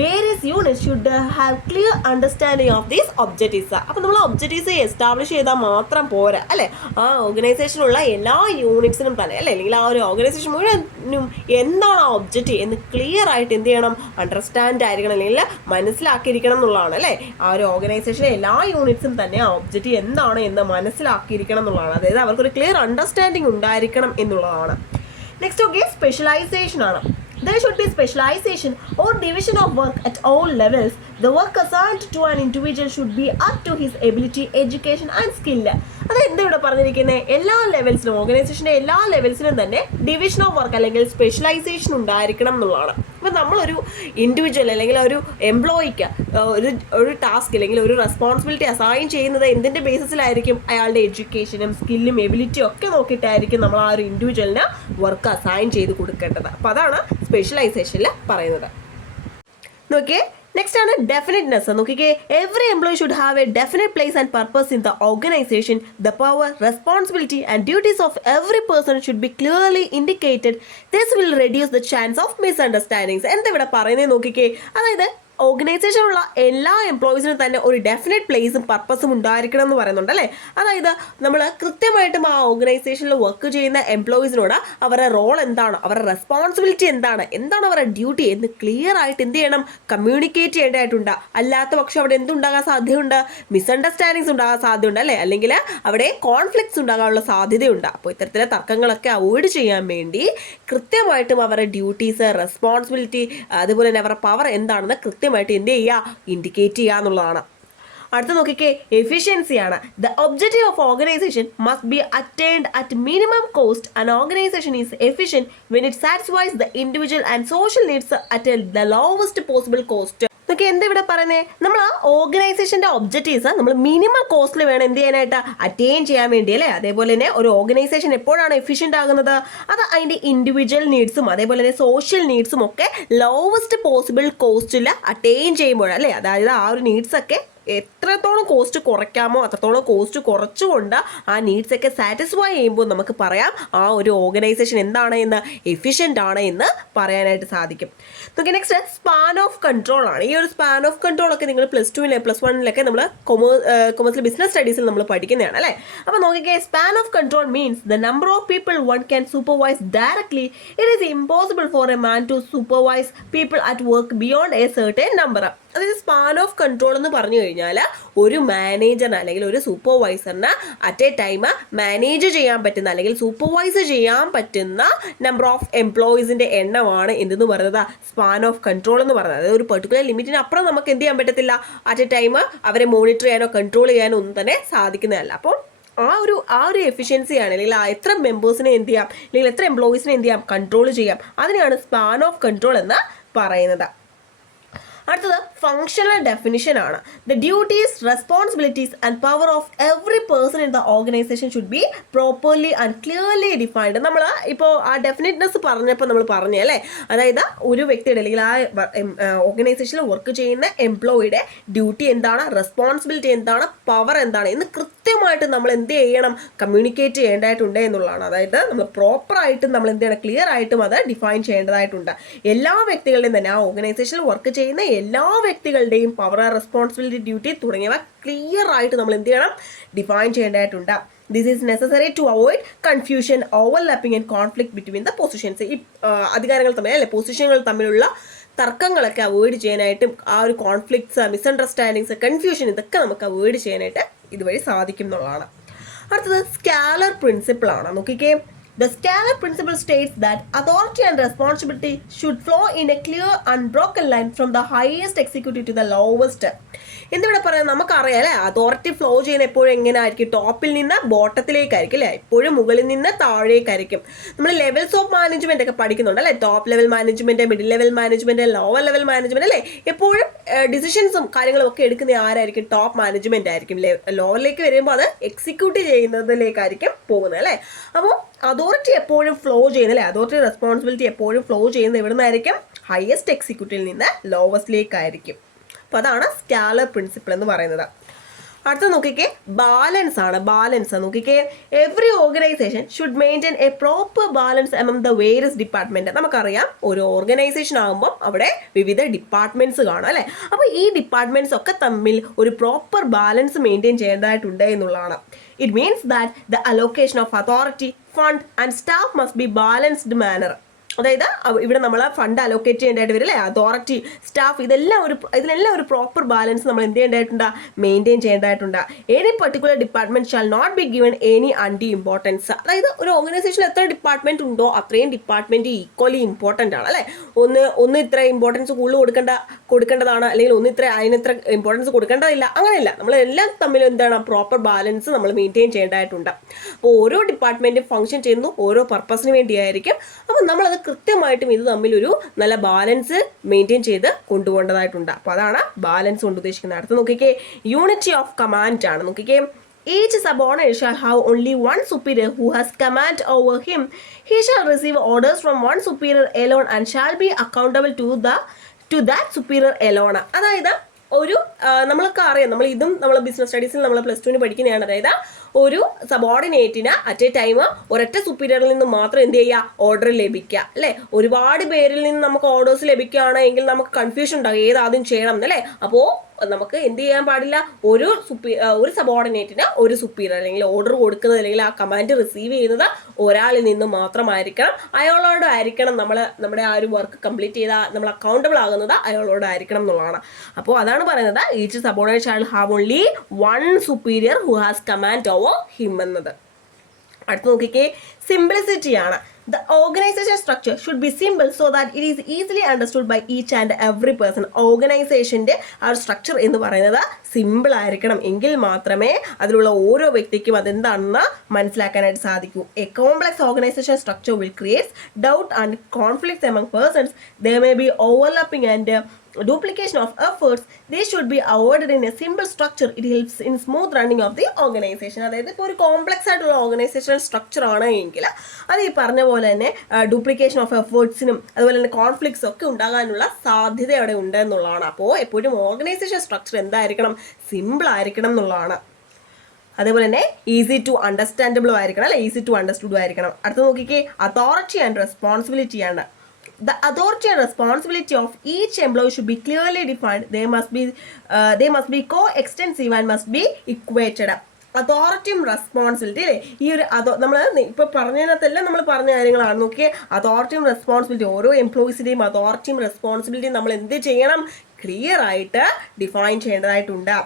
various units should have clear understanding of these objectives. അപ്പോൾ നമ്മൾ ഒബ്ജക്റ്റീവ്സ് എസ്റ്റാബ്ലിഷ് ചെയ്താൽ മാത്രം പോരാ അല്ലേ, ആ ഓർഗനൈസേഷനുള്ള എല്ലാ യൂണിറ്റ്സിനും തന്നെ അല്ലേ, അല്ലെങ്കിൽ ആ ഒരു ഓർഗനൈസേഷൻ മുഴുവനും എന്താണ് ആ ഒബ്ജക്റ്റീവ് എന്ന് ക്ലിയർ ആയിട്ട് എന്ത് ചെയ്യണം, അണ്ടർസ്റ്റാൻഡ് ആയിരിക്കണം, അല്ലെങ്കിൽ മനസ്സിലാക്കിയിരിക്കണം എന്നുള്ളതാണ് അല്ലേ. ആ ഒരു ഓർഗനൈസേഷനിലെ എല്ലാ യൂണിറ്റ്സും തന്നെ ആ ഒബ്ജക്റ്റീവ് എന്താണ് എന്ന് മനസ്സിലാക്കിയിരിക്കണം എന്നുള്ളതാണ്. അതായത് അവർക്കൊരു ക്ലിയർ അണ്ടർസ്റ്റാൻഡിങ് ഉണ്ടായിരിക്കണം എന്നുള്ളതാണ്. നെക്സ്റ്റ് ഓക്കെ, സ്പെഷ്യലൈസേഷൻ ആണ്. There should be specialization or division of work at all levels. The work assigned to an individual should be up to his ability, education and skill. അത് എന്താ ഇവിടെ പറഞ്ഞിരിക്കുന്നത്, എല്ലാ ലെവൽസിലും ഓർഗനൈസേഷൻ്റെ എല്ലാ ലെവൽസിലും തന്നെ ഡിവിഷൻ ഓഫ് വർക്ക് അല്ലെങ്കിൽ specialisation ഉണ്ടായിരിക്കണം എന്നുള്ളതാണ്. അപ്പോൾ നമ്മളൊരു ഇൻഡിവിജ്വൽ അല്ലെങ്കിൽ ഒരു എംപ്ലോയിക്ക് ഒരു ടാസ്ക് അല്ലെങ്കിൽ ഒരു റെസ്പോൺസിബിലിറ്റി അസൈൻ ചെയ്യുന്നത് എന്തിൻ്റെ ബേസിസിലായിരിക്കും, അയാളുടെ എഡ്യൂക്കേഷനും സ്കില്ലും എബിലിറ്റിയും ഒക്കെ നോക്കിയിട്ടായിരിക്കും നമ്മൾ ആ ഒരു ഇൻഡിവിജ്വലിന് വർക്ക് അസൈൻ ചെയ്ത് കൊടുക്കേണ്ടത്. അപ്പോൾ അതാണ് സ്പെഷ്യലൈസേഷനിൽ പറയുന്നത്. നോക്കിയേ, നെക്സ്റ്റ് ആണ് ഡെഫിനിറ്റ്നെസ്. നോക്കിക്കേ, every employee should have A definite place and purpose in the organisation. The power, responsibility and duties of every person should be clearly indicated. This will reduce the chance of misunderstandings. എന്താ ഇവിടെ പറയുന്നത് നോക്കിക്കേ, അതായത് ഓർഗനൈസേഷനുള്ള എല്ലാ എംപ്ലോയീസിനും തന്നെ ഒരു definite പ്ലേസും പർപ്പസും ഉണ്ടായിരിക്കണം എന്ന് പറയുന്നുണ്ട് അല്ലേ. അതായത് നമ്മൾ കൃത്യമായിട്ടും ആ ഓർഗനൈസേഷനിൽ വർക്ക് ചെയ്യുന്ന എംപ്ലോയീസിനോട് അവരുടെ റോൾ എന്താണ്, അവരുടെ റെസ്പോൺസിബിലിറ്റി എന്താണ് അവരുടെ ഡ്യൂട്ടി എന്ന് ക്ലിയർ ആയിട്ട് എന്ത് ചെയ്യണം, കമ്മ്യൂണിക്കേറ്റ് ചെയ്യേണ്ടതായിട്ടുണ്ട്. അല്ലാത്ത പക്ഷം അവിടെ എന്തുണ്ടാകാൻ സാധ്യതയുണ്ട്, മിസ്അണ്ടർസ്റ്റാൻഡിങ്സ് ഉണ്ടാകാൻ സാധ്യതയുണ്ട് അല്ലേ, അല്ലെങ്കിൽ അവിടെ കോൺഫ്ലിക്ട്സ് ഉണ്ടാകാനുള്ള സാധ്യതയുണ്ട്. അപ്പോൾ ഇത്തരത്തിലെ തർക്കങ്ങളൊക്കെ അവോയ്ഡ് ചെയ്യാൻ വേണ്ടി കൃത്യമായിട്ടും അവരുടെ ഡ്യൂട്ടീസ്, റെസ്പോൺസിബിലിറ്റി, അതുപോലെ തന്നെ അവരുടെ പവർ എന്താണെന്ന് കൃത്യമായിട്ട് എന്ത് ചെയ്യുക, ഇൻഡിക്കേറ്റ് ചെയ്യുക എന്നുള്ളതാണ്. അടുത്ത നോക്കിക്കേ, എഫിഷ്യൻസിയാണ്. The objective of organization must be attained at minimum cost. An organization is efficient when it satisfies the individual and social needs at the lowest possible cost. ഇതൊക്കെ എന്താ ഇവിടെ പറയുന്നത്, നമ്മൾ ആ ഓർഗനൈസേഷൻ്റെ ഒബ്ജക്റ്റീവ്സ് നമ്മൾ മിനിമം കോസ്റ്റിൽ വേണം എന്ത് ചെയ്യാനായിട്ട്, അറ്റൈൻ ചെയ്യാൻ വേണ്ടി അല്ലേ. അതേപോലെ തന്നെ ഒരു ഓർഗനൈസേഷൻ എപ്പോഴാണ് എഫിഷ്യൻ്റ് ആകുന്നത്, അത് അതിൻ്റെ ഇൻഡിവിജ്വൽ നീഡ്സും അതേപോലെ തന്നെ സോഷ്യൽ നീഡ്സും ഒക്കെ ലോവസ്റ്റ് പോസിബിൾ കോസ്റ്റിൽ അറ്റൈൻ ചെയ്യുമ്പോഴല്ലേ. അതായത് ആ ഒരു നീഡ്സൊക്കെ എത്രത്തോളം കോസ്റ്റ് കുറയ്ക്കാമോ അത്രത്തോളം കോസ്റ്റ് കുറച്ചുകൊണ്ട് ആ നീഡ്സൊക്കെ സാറ്റിസ്ഫൈ ചെയ്യുമ്പോൾ നമുക്ക് പറയാം ആ ഒരു ഓർഗനൈസേഷൻ എന്താണ് എന്ന്, എഫിഷ്യൻ്റ് ആണ് എന്ന് പറയാനായിട്ട് സാധിക്കും. നോക്കി, നെക്സ്റ്റ് സ്പാൻ ഓഫ് കൺട്രോൾ ആണ്. ഈ ഒരു സ്പാൻ ഓഫ് കൺട്രോൾ ഒക്കെ നിങ്ങൾ +2 +1 നമ്മൾ കൊമേഴ്സിൽ ബിസിനസ് സ്റ്റഡീസിൽ നമ്മൾ പഠിക്കുന്നതാണ് അല്ലേ. അപ്പോൾ നോക്കിക്കേ, span of control means the number of people one can supervise directly. It is impossible for a man to supervise people at work beyond a certain number. അതായത് span of control എന്ന് പറഞ്ഞു കഴിഞ്ഞാൽ ഒരു മാനേജറിന് അല്ലെങ്കിൽ ഒരു സൂപ്പർവൈസറിന് അറ്റ് എ ടൈം മാനേജ് ചെയ്യാൻ പറ്റുന്ന അല്ലെങ്കിൽ സൂപ്പർവൈസ് ചെയ്യാൻ പറ്റുന്ന നമ്പർ ഓഫ് എംപ്ലോയീസിൻ്റെ എണ്ണമാണ് എന്തെന്ന് പറയുന്നത്, സ്പാൻ ഓഫ് കൺട്രോൾ എന്ന് പറയുന്നത്. അതായത് ഒരു പെർട്ടിക്കുലർ ലിമിറ്റിന് അപ്പുറം നമുക്ക് എന്ത് ചെയ്യാൻ പറ്റത്തില്ല, അറ്റ് എ ടൈം അവരെ മോണിറ്റർ ചെയ്യാനോ കൺട്രോൾ ചെയ്യാനോ ഒന്നും തന്നെ സാധിക്കുന്നതല്ല. അപ്പോൾ ആ ഒരു എഫിഷ്യൻസിയാണ്, അല്ലെങ്കിൽ എത്ര മെമ്പേഴ്സിനെ എന്ത് ചെയ്യാം, അല്ലെങ്കിൽ എത്ര എംപ്ലോയീസിനെ എന്ത് ചെയ്യാം, കൺട്രോൾ ചെയ്യാം. അതിനെയാണ് സ്പാൻ ഓഫ് കൺട്രോൾ എന്ന് പറയുന്നത്. അടുത്തത് ഫങ്ഷണൽ ഡെഫിനിഷൻ ആണ്. The duties, responsibilities and power of every person in the organisation should be properly and clearly defined. നമ്മൾ ഇപ്പോൾ ആ ഡെഫിനിറ്റ്നെസ് പറഞ്ഞപ്പോൾ നമ്മൾ പറഞ്ഞു അല്ലേ, അതായത് ഒരു വ്യക്തിയുടെ അല്ലെങ്കിൽ ആ ഓർഗനൈസേഷനിൽ വർക്ക് ചെയ്യുന്ന എംപ്ലോയിയുടെ ഡ്യൂട്ടി എന്താണ്, റെസ്പോൺസിബിലിറ്റി എന്താണ്, പവർ എന്താണ് എന്ന് കൃത്യമായിട്ട് നമ്മൾ എന്ത് ചെയ്യണം, കമ്മ്യൂണിക്കേറ്റ് ചെയ്യേണ്ടതായിട്ടുണ്ട് എന്നുള്ളതാണ്. അതായത് നമ്മൾ പ്രോപ്പറായിട്ടും നമ്മൾ എന്ത് ചെയ്യണം, ക്ലിയർ ആയിട്ടും അത് ഡിഫൈൻ ചെയ്യേണ്ടതായിട്ടുണ്ട്. എല്ലാ വ്യക്തികളുടെയും തന്നെ ആ ഓർഗനൈസേഷനിൽ വർക്ക് ചെയ്യുന്ന എല്ലാ പവർ, റെസ്പോൺസിബിലിറ്റി, ഡ്യൂട്ടി തുടങ്ങിയവ ക്ലിയർ ആയിട്ട് നമ്മൾ എന്ത് ചെയ്യണം, ഡിഫൈൻ ചെയ്യേണ്ടതായിട്ടുണ്ട്. This is necessary to avoid confusion, overlapping and conflict between the positions. ഈ അധികാരങ്ങൾ തമ്മിൽ അല്ലെ പൊസിഷനുകൾ തമ്മിലുള്ള തർക്കങ്ങളൊക്കെ അവോയ്ഡ് ചെയ്യാനായിട്ടും ആ ഒരു കോൺഫ്ലിക്ട്സ്, മിസ്അണ്ടർസ്റ്റാൻഡിങ്സ്, കൺഫ്യൂഷൻ ഇതൊക്കെ നമുക്ക് അവോയ്ഡ് ചെയ്യാനായിട്ട് ഇതുവഴി സാധിക്കും എന്നുള്ളതാണ്. അടുത്തത് സ്കാലർ പ്രിൻസിപ്പിൾ ആണ്. നോക്കിക്കേ, the scalar principle states that authority and responsibility should flow in a clear unbroken line from the highest executive to the lowest. എന്നിവിടെ പറയാം, നമുക്കറിയാം അല്ലേ, അതോറിറ്റി ഫ്ലോ ചെയ്യുന്ന എപ്പോഴും എങ്ങനെ ആയിരിക്കും, ടോപ്പിൽ നിന്ന് ബോട്ടത്തിലേക്കായിരിക്കും അല്ലേ, എപ്പോഴും മുകളിൽ നിന്ന് താഴേക്കായിരിക്കും. നമ്മൾ ലെവൽസ് ഓഫ് മാനേജ്മെന്റ് ഒക്കെ പഠിക്കുന്നുണ്ട് അല്ലേ, top level management, middle level management, lower level management അല്ലേ. എപ്പോഴും ഡിസിഷൻസും കാര്യങ്ങളും ഒക്കെ എടുക്കുന്ന ആരായിരിക്കും, ടോപ്പ് മാനേജ്മെന്റ് ആയിരിക്കും. ലോവറിലേക്ക് വരുമ്പോൾ അത് എക്സിക്യൂട്ട് ചെയ്യുന്നതിലേക്കായിരിക്കും പോകുന്നത് അല്ലേ. അപ്പോൾ അതോറിറ്റി എപ്പോഴും ഫ്ലോ ചെയ്യുന്നത് അല്ലേ, അതോറിറ്റി റെസ്പോൺസിബിലിറ്റി എപ്പോഴും ഫ്ലോ ചെയ്യുന്നത് എവിടെ നിന്നായിരിക്കും, ഹയസ്റ്റ് എക്സിക്യൂട്ടീവിൽ നിന്ന് ലോവസ്റ്റിലേക്കായിരിക്കും. അപ്പോൾ അതാണ് സ്കാലർ പ്രിൻസിപ്പിൾ എന്ന് പറയുന്നത്. അടുത്ത നോക്കിക്കേ, ബാലൻസ് ആണ്. ബാലൻസ് നോക്കിക്കേ, every organisation should maintain A proper balance among the various department. നമുക്കറിയാം ഒരു ഓർഗനൈസേഷൻ ആകുമ്പോൾ അവിടെ വിവിധ ഡിപ്പാർട്ട്മെന്റ്സ് കാണും അല്ലേ. അപ്പോൾ ഈ ഡിപ്പാർട്ട്മെന്റ്സ് ഒക്കെ തമ്മിൽ ഒരു പ്രോപ്പർ ബാലൻസ് മെയിൻറ്റെയിൻ ചെയ്യേണ്ടതായിട്ടുണ്ട് എന്നുള്ളതാണ്. It means that the allocation of authority, fund and staff must be balanced manner. അതായത് ഇവിടെ നമ്മൾ ഫണ്ട് അലോക്കേറ്റ് ചെയ്യേണ്ടതായിട്ട് വരും അല്ലേ, അതോറിറ്റി, സ്റ്റാഫ്, ഇതിലെല്ലാം ഒരു പ്രോപ്പർ ബാലൻസ് നമ്മൾ എന്ത് ചെയ്യേണ്ടതായിട്ടുണ്ട്, മെയിൻറ്റെയിൻ ചെയ്യേണ്ടതായിട്ടുണ്ട്. Any particular department shall not be given any undue importance. അതായത് ഒരു ഓർഗനൈസേഷനിൽ എത്ര ഡിപ്പാർട്ട്മെന്റ് ഉണ്ടോ അത്രയും ഡിപ്പാർട്ട്മെന്റ് ഈക്വലി ഇമ്പോർട്ടൻ്റ് ആണ് അല്ലേ. ഒന്ന് ഇത്ര ഇമ്പോർട്ടൻസ് കൂടുതൽ കൊടുക്കേണ്ടതാണ്, അല്ലെങ്കിൽ അതിനിത്ര ഇമ്പോർട്ടൻസ് കൊടുക്കേണ്ടതില്ല, അങ്ങനെയല്ല. നമ്മളെല്ലാം തമ്മിൽ എന്താണ്, പ്രോപ്പർ ബാലൻസ് നമ്മൾ മെയിൻറ്റെയിൻ ചെയ്യേണ്ടതായിട്ടുണ്ട്. അപ്പോൾ ഓരോ ഡിപ്പാർട്ട്മെന്റും ഫംഗ്ഷൻ ചെയ്യുന്നു ഓരോ പർപ്പസിന് വേണ്ടിയായിരിക്കും. അപ്പോൾ നമ്മളത് കൃത്യമായിട്ടും ഇത് തമ്മിൽ ഒരു നല്ല ബാലൻസ് മെയിൻറ്റെയിൻ ചെയ്ത് കൊണ്ടുപോകേണ്ടതായിട്ടുണ്ട്. അപ്പോൾ അതാണ് ബാലൻസ് കൊണ്ട് ഉദ്ദേശിക്കുന്നത്. അടുത്ത് നോക്കിക്കേ, യൂണിറ്റി ഓഫ് കമാൻഡ് ആണ്. നോക്കിക്കേ, each subordinate shall have only one superior who has command over him. He shall receive orders from one superior alone and shall be accountable to that superior alone. അതായത് ഒരു നമ്മൾക്ക് അറിയാം, നമ്മൾ business സ്റ്റഡീസിൽ നമ്മൾ +2 പഠിക്കുന്നതാണ്. അതായത് ഒരു സബോർഡിനേറ്റിന് അറ്റ് എ ടൈം ഒരൊറ്റ സുപ്പീരിയറിൽ നിന്ന് മാത്രം എന്ത് ചെയ്യുക, ഓർഡർ ലഭിക്കുക അല്ലേ. ഒരുപാട് പേരിൽ നിന്ന് നമുക്ക് ഓർഡേഴ്സ് ലഭിക്കുകയാണെങ്കിൽ നമുക്ക് കൺഫ്യൂഷൻ ഉണ്ടാകും ഏതാദ്യം ചെയ്യണം എന്നല്ലേ. അപ്പോൾ നമുക്ക് എന്ത് ചെയ്യാൻ പാടില്ല, ഒരു സബോർഡിനേറ്റിന് ഒരു സുപ്പീരിയർ അല്ലെങ്കിൽ ഓർഡർ കൊടുക്കുന്നത് അല്ലെങ്കിൽ ആ കമാൻഡ് റിസീവ് ചെയ്യുന്നത് ഒരാളിൽ നിന്ന് മാത്രമായിരിക്കണം. അയാളോടായിരിക്കണം നമ്മുടെ ആ ഒരു വർക്ക് കംപ്ലീറ്റ് ചെയ്താൽ നമ്മൾ അക്കൗണ്ടബിൾ ആകുന്നത് അയാളോടായിരിക്കണം എന്നുള്ളതാണ്. അപ്പോൾ അതാണ് പറയുന്നത്, each subordinate shall have only one superior who has command over him എന്നത്. അടുത്ത് നോക്കിക്കേ, സിംപ്ലിസിറ്റി ആണ്. The organization structure should be simple so that it is easily understood by each and every person. ഓർഗനൈസേഷൻ്റെ ആ ഒരു സ്ട്രക്ചർ എന്ന് പറയുന്നത് simple ആയിരിക്കണം, എങ്കിൽ മാത്രമേ അതിലുള്ള ഓരോ വ്യക്തിക്കും അതെന്താണെന്ന് മനസ്സിലാക്കാനായിട്ട് സാധിക്കൂ. A complex organisation structure will create doubt and conflicts among persons. There may be overlapping and duplication of efforts. They should be avoided in a simple structure. It helps in smooth running of the organization. അതായത് ഇപ്പോൾ ഒരു complex ആയിട്ടുള്ള organisational structure ആണ് എങ്കിൽ അത് ഈ പറഞ്ഞ പോലെ തന്നെ ഡ്യൂപ്ലിക്കേഷൻ ഓഫ് എഫേർട്സിനും അതുപോലെ തന്നെ കോൺഫ്ലിക്ട്സ് ഒക്കെ ഉണ്ടാകാനുള്ള സാധ്യത അവിടെ ഉണ്ട് എന്നുള്ളതാണ്. അപ്പോൾ എപ്പോഴും ഓർഗനൈസേഷൻ സ്ട്രക്ചർ എന്തായിരിക്കണം, സിമ്പിൾ ആയിരിക്കണം എന്നുള്ളതാണ്. അതേപോലെ തന്നെ ഈസി ടു അണ്ടർസ്റ്റാൻഡബിളും ആയിരിക്കണം അല്ലെ, ഈസി ടു അണ്ടർസ്റ്റുഡും ആയിരിക്കണം. അടുത്ത് നോക്കിക്കേ, അതോറിറ്റി ആൻഡ് റെസ്പോൺസിബിലിറ്റി ആണ്. The authority and responsibility of each employee should be clearly defined. They must be co-extensive and must be equated. അതോറിറ്റിയും റെസ്പോൺസിബിലിറ്റി അല്ലേ, ഈ ഒരു നമ്മൾ ഇപ്പോൾ പറഞ്ഞതിനകത്തെല്ലാം നമ്മൾ പറഞ്ഞ കാര്യങ്ങളാണ്. നോക്കിയേ, അതോറിറ്റിയും റെസ്പോൺസിബിലിറ്റി, ഓരോ എംപ്ലോയീസിൻ്റെയും അതോറിറ്റിയും റെസ്പോൺസിബിലിറ്റിയും നമ്മൾ എന്ത് ചെയ്യണം, ക്ലിയർ ആയിട്ട് ഡിഫൈൻ ചെയ്യേണ്ടതായിട്ടുണ്ട്.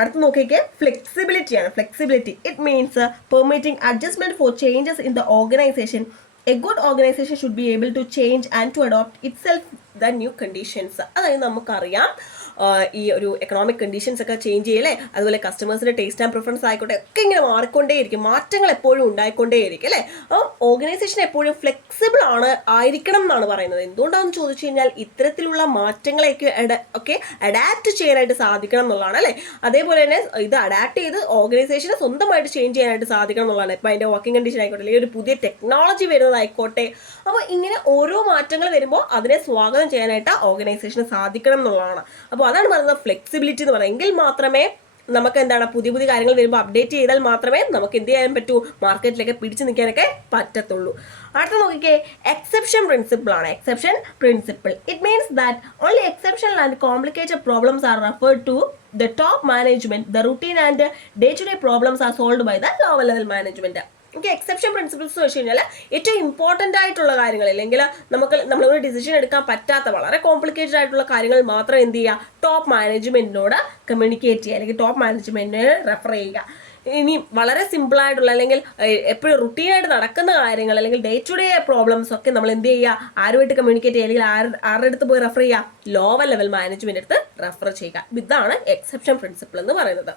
അടുത്ത് നോക്കിക്കേ, ഫ്ലെക്സിബിലിറ്റിയാണ്. Flexibility it means permitting adjustment for changes in the organization. A good organization should be able to change and to adopt itself the new conditions. അതായത് നമുക്കറിയാം ഈ ഒരു എക്കണോമിക് കണ്ടീഷൻസ് ഒക്കെ ചേഞ്ച് ചെയ്യല്ലേ, അതുപോലെ കസ്റ്റമേഴ്സിൻ്റെ ടേസ്റ്റ് ആൻഡ് പ്രിഫറൻസ് ആയിക്കോട്ടെ ഒക്കെ ഇങ്ങനെ മാറിക്കൊണ്ടേയിരിക്കും, മാറ്റങ്ങൾ എപ്പോഴും ഉണ്ടായിക്കൊണ്ടേയിരിക്കും അല്ലേ. അപ്പം ഓർഗനൈസേഷൻ എപ്പോഴും ഫ്ലെക്സിബിൾ ആയിരിക്കണം എന്നാണ് പറയുന്നത്. എന്തുകൊണ്ടാണെന്ന് ചോദിച്ചു കഴിഞ്ഞാൽ ഇത്തരത്തിലുള്ള മാറ്റങ്ങളെയൊക്കെ അഡാപ്റ്റ് ചെയ്യാനായിട്ട് സാധിക്കണം എന്നുള്ളതാണ് അല്ലേ. അതേപോലെ തന്നെ ഇത് അഡാപ്റ്റ് ചെയ്ത് ഓർഗനൈസേഷനെ സ്വന്തമായിട്ട് ചേഞ്ച് ചെയ്യാനായിട്ട് സാധിക്കണം എന്നുള്ളതാണ്. ഇപ്പം അതിൻ്റെ വർക്കിംഗ് കണ്ടീഷൻ ആയിക്കോട്ടെ അല്ലെങ്കിൽ ഒരു പുതിയ ടെക്നോളജി വരുന്നതായിക്കോട്ടെ. അപ്പോൾ ഇങ്ങനെ ഓരോ മാറ്റങ്ങൾ വരുമ്പോൾ അതിനെ സ്വാഗതം ചെയ്യാനായിട്ട് ഓർഗനൈസേഷന് സാധിക്കണം എന്നുള്ളതാണ്. അപ്പോൾ അതാണ് പറയുന്നത് ഫ്ലെക്സിബിലിറ്റി എന്ന് പറയുന്നത്. എങ്കിൽ മാത്രമേ നമുക്ക് എന്താണ് പുതിയ പുതിയ കാര്യങ്ങൾ വരുമ്പോൾ അപ്ഡേറ്റ് ചെയ്താൽ മാത്രമേ നമുക്ക് എന്ത് ചെയ്യാൻ പറ്റൂ, മാർക്കറ്റിലൊക്കെ പിടിച്ചു നിൽക്കാനൊക്കെ പറ്റത്തുള്ളൂ. അടുത്ത നോക്കിക്കേ, എക്സെപ്ഷൻ പ്രിൻസിപ്പിൾ ആണ്. Exception principle it means that only exceptional and complicated problems are referred to the top management. The routine and day-to-day problems are solved by the lower level management. Okay, exception principles എന്ന് വെച്ച് കഴിഞ്ഞാൽ ഏറ്റവും important ആയിട്ടുള്ള കാര്യങ്ങൾ, അല്ലെങ്കിൽ നമ്മളൊരു decision എടുക്കാൻ പറ്റാത്ത വളരെ കോംപ്ലിക്കേറ്റഡ് ആയിട്ടുള്ള കാര്യങ്ങൾ മാത്രം എന്ത് ചെയ്യുക, ടോപ്പ് മാനേജ്മെൻറ്റിനോട് കമ്മ്യൂണിക്കേറ്റ് ചെയ്യുക, അല്ലെങ്കിൽ ടോപ്പ് മാനേജ്മെൻറ്റിനെ റെഫർ ചെയ്യുക. ഇനി വളരെ സിമ്പിളായിട്ടുള്ള അല്ലെങ്കിൽ എപ്പോഴും റുട്ടീനായിട്ട് നടക്കുന്ന കാര്യങ്ങൾ അല്ലെങ്കിൽ ഡേ ടു ഡേ പ്രോബ്ലംസ് ഒക്കെ നമ്മൾ എന്ത് ചെയ്യുക, ആരുമായിട്ട് കമ്മ്യൂണിക്കേറ്റ് ചെയ്യുക, അല്ലെങ്കിൽ ആരുടെ അടുത്ത് പോയി റെഫർ ചെയ്യുക, ലോവർ ലെവൽ മാനേജ്മെൻറ്റ് അടുത്ത് റെഫർ ചെയ്യുക. ഇതാണ് എക്സെപ്ഷൻ പ്രിൻസിപ്പിൾ എന്ന് പറയുന്നത്.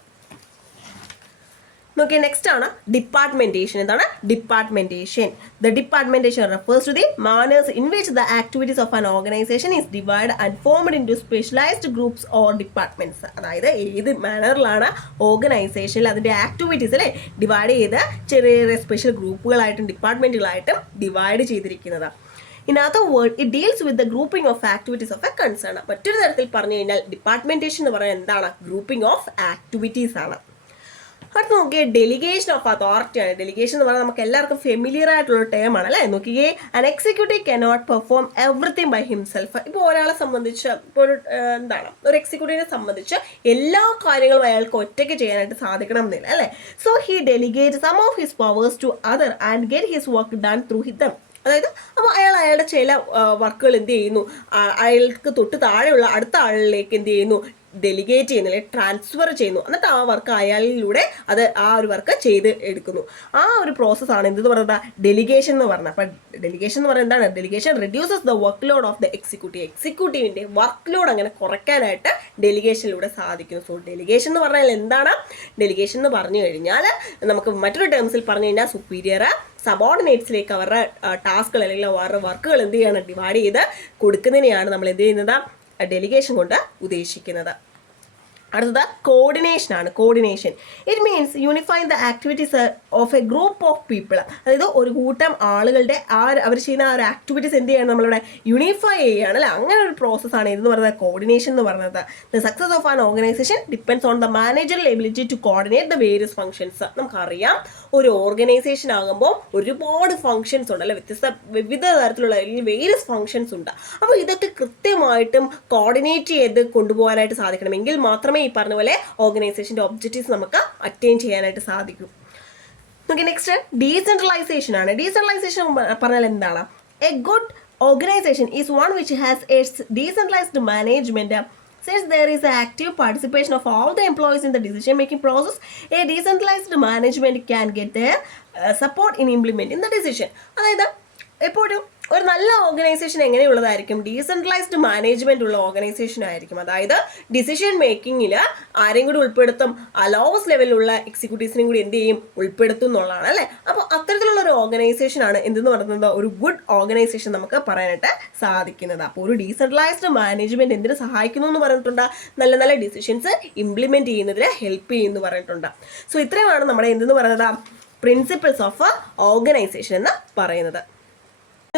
നോക്കിയേ, നെക്സ്റ്റ് ആണ് ഡിപ്പാർട്ട്മെന്റേഷൻ. എന്താണ് departmentation? The departmentation refers to the manners in which the activities of an organization is divide and formed into specialized groups or departments. അതായത് ഏത് മാനറിലാണ് ഓർഗനൈസേഷനിൽ അതിൻ്റെ ആക്ടിവിറ്റീസ് അല്ലേ ഡിവൈഡ് ചെയ്ത് ചെറിയ ചെറിയ സ്പെഷ്യൽ ഗ്രൂപ്പുകളായിട്ടും ഡിപ്പാർട്ട്മെന്റുകളായിട്ടും ഡിവൈഡ് ചെയ്തിരിക്കുന്നത്. In other words, it deals with the grouping of activities of a concern. മറ്റൊരു തരത്തിൽ പറഞ്ഞു കഴിഞ്ഞാൽ ഡിപ്പാർട്ട്മെന്റേഷൻ എന്ന് പറയുന്നത് എന്താണ്, ഗ്രൂപ്പിംഗ് ഓഫ് ആക്ടിവിറ്റീസ് ആണ്. അടുത്ത് നോക്കിയേ, ഡെലിഗേഷൻ ഓഫ് അതോറിറ്റി ആണ്. ഡെലിഗേഷൻ എന്ന് പറഞ്ഞാൽ നമുക്ക് എല്ലാവർക്കും ഫെമിലിയർ ആയിട്ടുള്ള ടേം ആണ് അല്ലേ. നോക്കിയേ, an executive cannot perform everything by himself. ഇപ്പോൾ ഒരാളെ സംബന്ധിച്ച്, ഇപ്പോൾ ഒരു എക്സിക്യൂട്ടീവിനെ സംബന്ധിച്ച് എല്ലാ കാര്യങ്ങളും അയാൾക്ക് ഒറ്റയ്ക്ക് ചെയ്യാനായിട്ട് സാധിക്കണം എന്നില്ല അല്ലേ. So he delegate some of his powers to other and get his work done through them. അതായത് അപ്പോൾ അയാളുടെ ചില വർക്കുകൾ എന്ത് ചെയ്യുന്നു, അയാൾക്ക് തൊട്ട് താഴെയുള്ള അടുത്ത ആളിലേക്ക് എന്ത് ചെയ്യുന്നു, ഡെലിഗേറ്റ് ചെയ്യുന്നു, അല്ലെങ്കിൽ ട്രാൻസ്ഫർ ചെയ്യുന്നു. എന്നിട്ട് ആ വർക്ക് അയാളിലൂടെ ആ ഒരു വർക്ക് ചെയ്ത് എടുക്കുന്നു. ആ ഒരു പ്രോസസ്സാണ് എന്തെന്ന് പറയുന്നത്, ഡെലിഗേഷൻ എന്ന് പറഞ്ഞത്. അപ്പം ഡെലിഗേഷൻ എന്ന് പറയുന്നത് എന്താണ്, delegation reduces the work load of the executive. എക്സിക്യൂട്ടീവിൻ്റെ വർക്ക് ലോഡ് അങ്ങനെ കുറയ്ക്കാനായിട്ട് ഡെലിഗേഷനിലൂടെ സാധിക്കുന്നു. സോ ഡെലിഗേഷൻ എന്ന് പറഞ്ഞാൽ എന്താണ്, ഡെലിഗേഷൻ എന്ന് പറഞ്ഞു കഴിഞ്ഞാൽ നമുക്ക് മറ്റൊരു ടേംസിൽ പറഞ്ഞു കഴിഞ്ഞാൽ സുപ്പീരിയർ സബോർഡിനേറ്റ്സിലേക്ക് അവരുടെ ടാസ്കുകൾ അല്ലെങ്കിൽ അവരുടെ വർക്കുകൾ എന്ത് ചെയ്യണം, ഡിവൈഡ് ചെയ്ത് കൊടുക്കുന്നതിനെയാണ് നമ്മൾ എന്ത് ചെയ്യുന്നത്, ഡെലിഗേഷൻ കൊണ്ട് ഉദ്ദേശിക്കുന്നത്. അടുത്തത് കോർഡിനേഷൻ ആണ്. Coordination it means unifying the activities of A group of people. അതായത് ഒരു കൂട്ടം ആളുകളുടെ അവർ ചെയ്യുന്ന ആ ഒരു ആക്ടിവിറ്റീസ് എന്ത് ചെയ്യണം, നമ്മളിവിടെ യൂണിഫൈ ചെയ്യുകയാണ് അല്ലേ. അങ്ങനെ ഒരു പ്രോസസ്സാണ് ഇതെന്ന് പറയുന്നത് കോർഡിനേഷൻ എന്ന് പറയുന്നത്. The success of an organisation depends on the managerial ability to coordinate the various functions. നമുക്കറിയാം ഒരു ഓർഗനൈസേഷൻ ആകുമ്പോൾ ഒരുപാട് ഫംഗ്ഷൻസ് ഉണ്ട് അല്ലെ, വിവിധ തരത്തിലുള്ള വേരിയസ് ഫംഗ്ഷൻസ് ഉണ്ട്. അപ്പോൾ ഇതൊക്കെ കൃത്യമായിട്ടും കോർഡിനേറ്റ് ചെയ്ത് കൊണ്ടുപോകാനായിട്ട് സാധിക്കണമെങ്കിൽ മാത്രമേ ഈ പറഞ്ഞ പോലെ ഓർഗനൈസേഷൻ്റെ ഒബ്ജക്റ്റീവ്സ് നമുക്ക് അറ്റൈൻ ചെയ്യാനായിട്ട് സാധിക്കും. ഓക്കെ, നെക്സ്റ്റ് ഡീസെൻട്രലൈസേഷൻ ആണ്. ഡീസെൻട്രലൈസേഷൻ പറഞ്ഞാൽ എന്താണ്, A good organisation is one which has it's decentralised management. Since there is an active participation of all the employees in the decision-making process, a decentralized management can get their support in implementing the decision. അതായത് എപ്പോഴും ഒരു നല്ല organisation എങ്ങനെയുള്ളതായിരിക്കും, decentralised management ഉള്ള organisation ആയിരിക്കും. അതായത് decision മേക്കിങ്ങിൽ ആരെയും കൂടി ഉൾപ്പെടുത്തും, ലോവസ്റ്റ് ലെവലിലുള്ള എക്സിക്യൂട്ടീവ്സിനെയും കൂടി എന്ത് ചെയ്യും, ഉൾപ്പെടുത്തും എന്നുള്ളതാണ് അല്ലേ. അപ്പോൾ അത്തരത്തിലുള്ള ഒരു ഓർഗനൈസേഷനാണ് എന്തെന്ന് പറയുന്നത്, ഒരു ഗുഡ് ഓർഗനൈസേഷൻ നമുക്ക് പറയാനായിട്ട് സാധിക്കുന്നത്. അപ്പോൾ ഒരു ഡീസെൻട്രലൈസ്ഡ് മാനേജ്മെന്റ് എന്തിനു സഹായിക്കുന്നു എന്ന് പറഞ്ഞിട്ടുണ്ട്, നല്ല നല്ല ഡിസിഷൻസ് ഇംപ്ലിമെന്റ് ചെയ്യുന്നതിന് ഹെൽപ്പ് ചെയ്യുമെന്ന് പറഞ്ഞിട്ടുണ്ട്. സോ ഇത്രയുമാണ് നമ്മുടെ എന്തെന്ന് പറയുന്നത് പ്രിൻസിപ്പിൾസ് ഓഫ് ഓർഗനൈസേഷൻ എന്ന് പറയുന്നത്.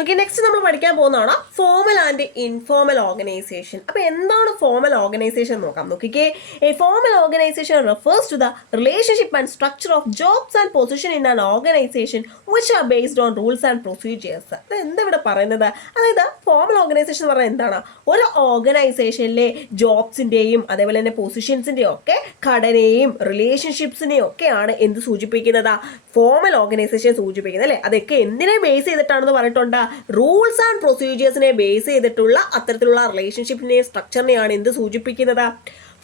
ഓക്കെ, നെക്സ്റ്റ് നമ്മൾ പഠിക്കാൻ പോകുന്നതാണ് ഫോമൽ ആൻഡ് ഇൻഫോമൽ ഓർഗനൈസേഷൻ. അപ്പോൾ എന്താണ് ഫോമൽ ഓർഗനൈസേഷൻ നോക്കാം. നോക്കിക്കേ, a formal organisation refers to the relationship and structure of jobs and position in an organisation which are based on rules and procedures. അത് എന്താ ഇവിടെ പറയുന്നത്, അതായത് ഫോമൽ ഓർഗനൈസേഷൻ എന്ന് പറഞ്ഞാൽ എന്താണ്, ഒരു ഓർഗനൈസേഷനിലെ ജോബ്സിൻ്റെയും അതേപോലെ തന്നെ പൊസിഷൻസിൻ്റെയും ഒക്കെ ഘടനയും റിലേഷൻഷിപ്സിനെയും ഒക്കെയാണ് എന്ത് സൂചിപ്പിക്കുന്നത്, ഫോമൽ ഓർഗനൈസേഷൻ സൂചിപ്പിക്കുന്നത് അല്ലേ. അതൊക്കെ എന്തിനെ ബേസ് ചെയ്തിട്ടാണെന്ന് പറഞ്ഞിട്ടുണ്ട്, റൂൾസ് ആൻഡ് പ്രൊസീജിയേഴ്സിനെ ബേസ് ചെയ്തിട്ടുള്ള അത്തരത്തിലുള്ള റിലേഷൻഷിപ്പിനെയും സ്ട്രക്ചറിനെയാണ് എന്ത് സൂചിപ്പിക്കുന്നത്,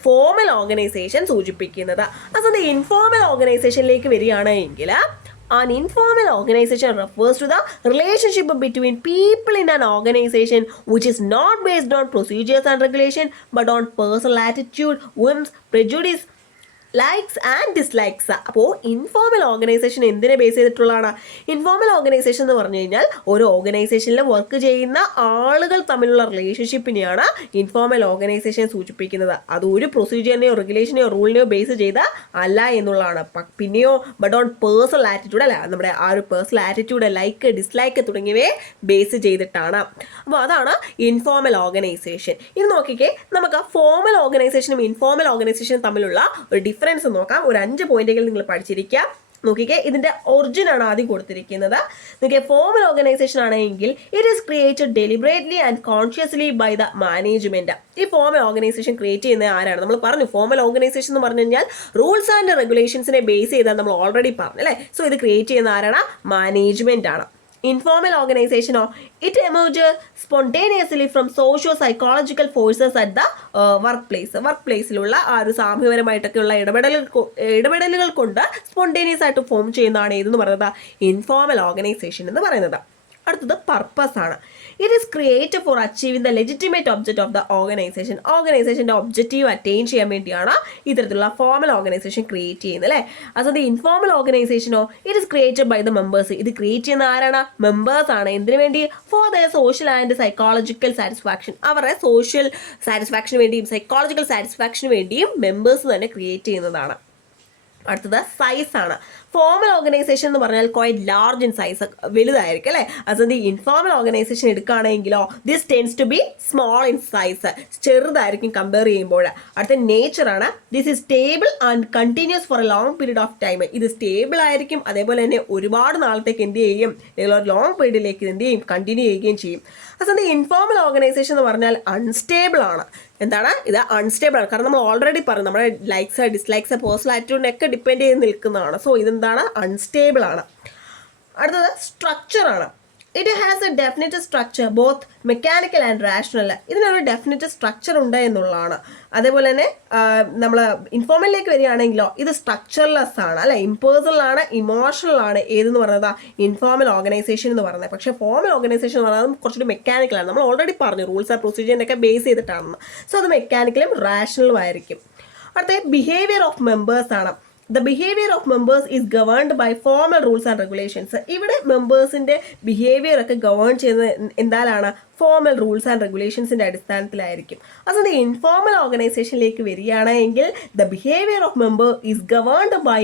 ഫോമൽ ഓർഗനൈസേഷൻ സൂചിപ്പിക്കുന്നത്. അത് ഇൻഫോമൽ ഓർഗനൈസേഷനിലേക്ക് വരികയാണ് എങ്കിൽ an informal organization refers to the relationship between people in an organization which is not based on procedures and regulation but on personal attitude, whims, prejudice, likes and dislikes. അപ്പോൾ informal organisation എന്തിനെ base ചെയ്തിട്ടുള്ളതാണ്, informal organisation എന്ന് പറഞ്ഞു കഴിഞ്ഞാൽ ഒരു ഓർഗനൈസേഷനിൽ work ചെയ്യുന്ന ആളുകൾ തമ്മിലുള്ള റിലേഷൻഷിപ്പിനെയാണ് ഇൻഫോർമൽ ഓർഗനൈസേഷൻ സൂചിപ്പിക്കുന്നത്. അത് ഒരു പ്രൊസീജിയറിനെയോ റെഗുലേഷനെയോ റൂളിനെയോ ബേസ് ചെയ്ത അല്ല എന്നുള്ളതാണ്. പിന്നെയോ ബട്ട് ഓൺ പേഴ്സണൽ ആറ്റിറ്റ്യൂഡ് അല്ല, നമ്മുടെ ആ ഒരു പേഴ്സണൽ ആറ്റിറ്റ്യൂഡ്, ലൈക്ക് ഡിസ്ലൈക്ക് തുടങ്ങിയവയെ ബേസ് ചെയ്തിട്ടാണ്. അപ്പോൾ അതാണ് ഇൻഫോർമൽ ഓർഗനൈസേഷൻ. ഇത് നോക്കിക്കേ, നമുക്ക് ഫോമൽ ഓർഗനൈസേഷനും ഇൻഫോർമൽ ഓർഗനൈസേഷനും തമ്മിലുള്ള ഒരു ഡിഫറൻസ് നോക്കാം. ഒരു 5 പോയിന്റുകൾ നിങ്ങൾ പഠിച്ചിരിക്കാം. നോക്കിക്കേ, ഇതിന്റെ ഒറിജിൻ ആണ് ആദ്യം കൊടുത്തിരിക്കുന്നത്. നോക്കിയേ, ഫോമൽ ഓർഗനൈസേഷൻ ആണെങ്കിൽ it is created deliberately and consciously by the management. ഈ ഫോമൽ ഓർഗനൈസേഷൻ ക്രിയേറ്റ് ചെയ്യുന്ന ആരാണ്? നമ്മൾ പറഞ്ഞു ഫോമൽ ഓർഗനൈസേഷൻ എന്ന് പറഞ്ഞു കഴിഞ്ഞാൽ റൂൾസ് ആൻഡ് റെഗുലേഷൻസിനെ ബേസ് ചെയ്താൽ നമ്മൾ ഓൾറെഡി പറഞ്ഞു അല്ലേ. സോ ഇത് ക്രിയേറ്റ് ചെയ്യുന്ന ആരാണ്? മാനേജ്മെന്റ് ആണ്. Informal organization, it emerges spontaneously from socio-psychological forces at the workplace. വർക്ക്പ്ലേസിലുള്ള ആ ഒരു സാമൂഹ്യപരമായിട്ടൊക്കെയുള്ള ഇടപെടലുകൾ കൊണ്ട് സ്പോണ്ടേനിയസ് ആയിട്ട് ഫോം ചെയ്യുന്നതാണ് ഏതെന്ന് പറയുന്നത്? ഇൻഫോർമൽ ഓർഗനൈസേഷൻ എന്ന് പറയുന്നത്. അടുത്തത് പർപ്പസ് ആണ്. It is created for achieving the legitimate object of the organization. ഓർഗനൈസേഷൻ്റെ ഒബ്ജക്റ്റീവ് അറ്റൈൻ ചെയ്യാൻ വേണ്ടിയാണ് ഇത്തരത്തിലുള്ള ഫോമൽ ഓർഗനൈസേഷൻ ക്രിയേറ്റ് ചെയ്യുന്നത് അല്ലേ. അത് ഇൻഫോർമൽ ഓർഗനൈസേഷനോ it is created by the members. ഇത് ക്രിയേറ്റ് ചെയ്യുന്ന ആരാണ്? മെമ്പേഴ്സ് ആണ്. എന്തിനു വേണ്ടി? For the social and psychological satisfaction. അവരുടെ സോഷ്യൽ സാറ്റിസ്ഫാക്ഷന് വേണ്ടിയും സൈക്കോളജിക്കൽ സാറ്റിസ്ഫാക്ഷന് വേണ്ടിയും മെമ്പേഴ്സ് തന്നെ ക്രിയേറ്റ് ചെയ്യുന്നതാണ്. അടുത്തത് സൈസ് ആണ്. ഫോമൽ ഓർഗനൈസേഷൻ എന്ന് പറഞ്ഞാൽ ക്വൈറ്റ് ലാർജ് ഇൻ സൈസ്, വലുതായിരിക്കും അല്ലേ. അത് ഇൻഫോർമൽ ഓർഗനൈസേഷൻ എടുക്കുകയാണെങ്കിലോ this tends to be small in size, ചെറുതായിരിക്കും കമ്പയർ ചെയ്യുമ്പോൾ. അടുത്ത നേച്ചർ ആണ്. This is stable and continuous for a long period of time. ഇത് സ്റ്റേബിൾ ആയിരിക്കും, അതേപോലെ തന്നെ ഒരുപാട് നാളത്തേക്ക് എന്ത് ചെയ്യും? ലോങ് പീരീഡിലേക്ക് എന്ത് ചെയ്യും? കണ്ടിന്യൂ ചെയ്യുകയും ചെയ്യും. അത് ഇൻഫോർമൽ ഓർഗനൈസേഷൻ എന്ന് പറഞ്ഞാൽ അൺസ്റ്റേബിൾ ആണ്. എന്താണ് ഇത്? അൺസ്റ്റേബിൾ ആണ്. കാരണം നമ്മൾ ഓൾറെഡി പറഞ്ഞു നമ്മുടെ ലൈക്സ് ഡിസ്ലൈക്സ് പേഴ്സണൽ ആറ്റിറ്റ്യൂഡിനൊക്കെ ഡിപ്പെൻഡ് ചെയ്ത് നിൽക്കുന്നതാണ്. സോ ഇതെന്താണ്? അൺസ്റ്റേബിൾ ആണ്. അടുത്തത് സ്ട്രക്ചർ ആണ്. It has A definite structure both mechanical and rational. ഇതിനൊരു ഡെഫിനിറ്റ് സ്ട്രക്ചർ ഉണ്ട് എന്നുള്ളതാണ്. അതേപോലെ തന്നെ നമ്മൾ ഇൻഫോർമലിലേക്ക് വരികയാണെങ്കിലോ ഇത് സ്ട്രക്ചർലെസ് ആണ് അല്ലെ, ഇംപേഴ്സണൽ ആണ്, ഇമോഷണൽ ആണ്. ഏതെന്ന് പറയുന്നത്? ഇൻഫോർമൽ ഓർഗനൈസേഷൻ എന്ന് പറയുന്നത്. പക്ഷേ ഫോമൽ ഓർഗനൈസേഷൻ എന്ന് പറയുന്നത് കുറച്ചുകൂടി മെക്കാനിക്കലാണ്. നമ്മൾ ഓൾറെഡി പറഞ്ഞു റൂൾസ് ആൻഡ് പ്രൊസീജിയറിനൊക്കെ ബേസ് ചെയ്തിട്ടാണെന്ന്. സോ അത് മെക്കാനിക്കലും റാഷണലും ആയിരിക്കും. അടുത്ത ബിഹേവിയർ ഓഫ് മെമ്പേഴ്സ് ആണ്. The behavior of members is governed by formal rules and regulations. ഇവിടെ മെമ്പേഴ്സിൻ്റെ ബിഹേവിയർ ഒക്കെ ഗവേൺ ചെയ്യുന്നത് എന്തായാലാണ്? ഫോമൽ റൂൾസ് ആൻഡ് റെഗുലേഷൻസിൻ്റെ അടിസ്ഥാനത്തിലായിരിക്കും. അത് ഇൻഫോർമൽ ഓർഗനൈസേഷനിലേക്ക് വരികയാണെങ്കിൽ the behaviour of member is governed by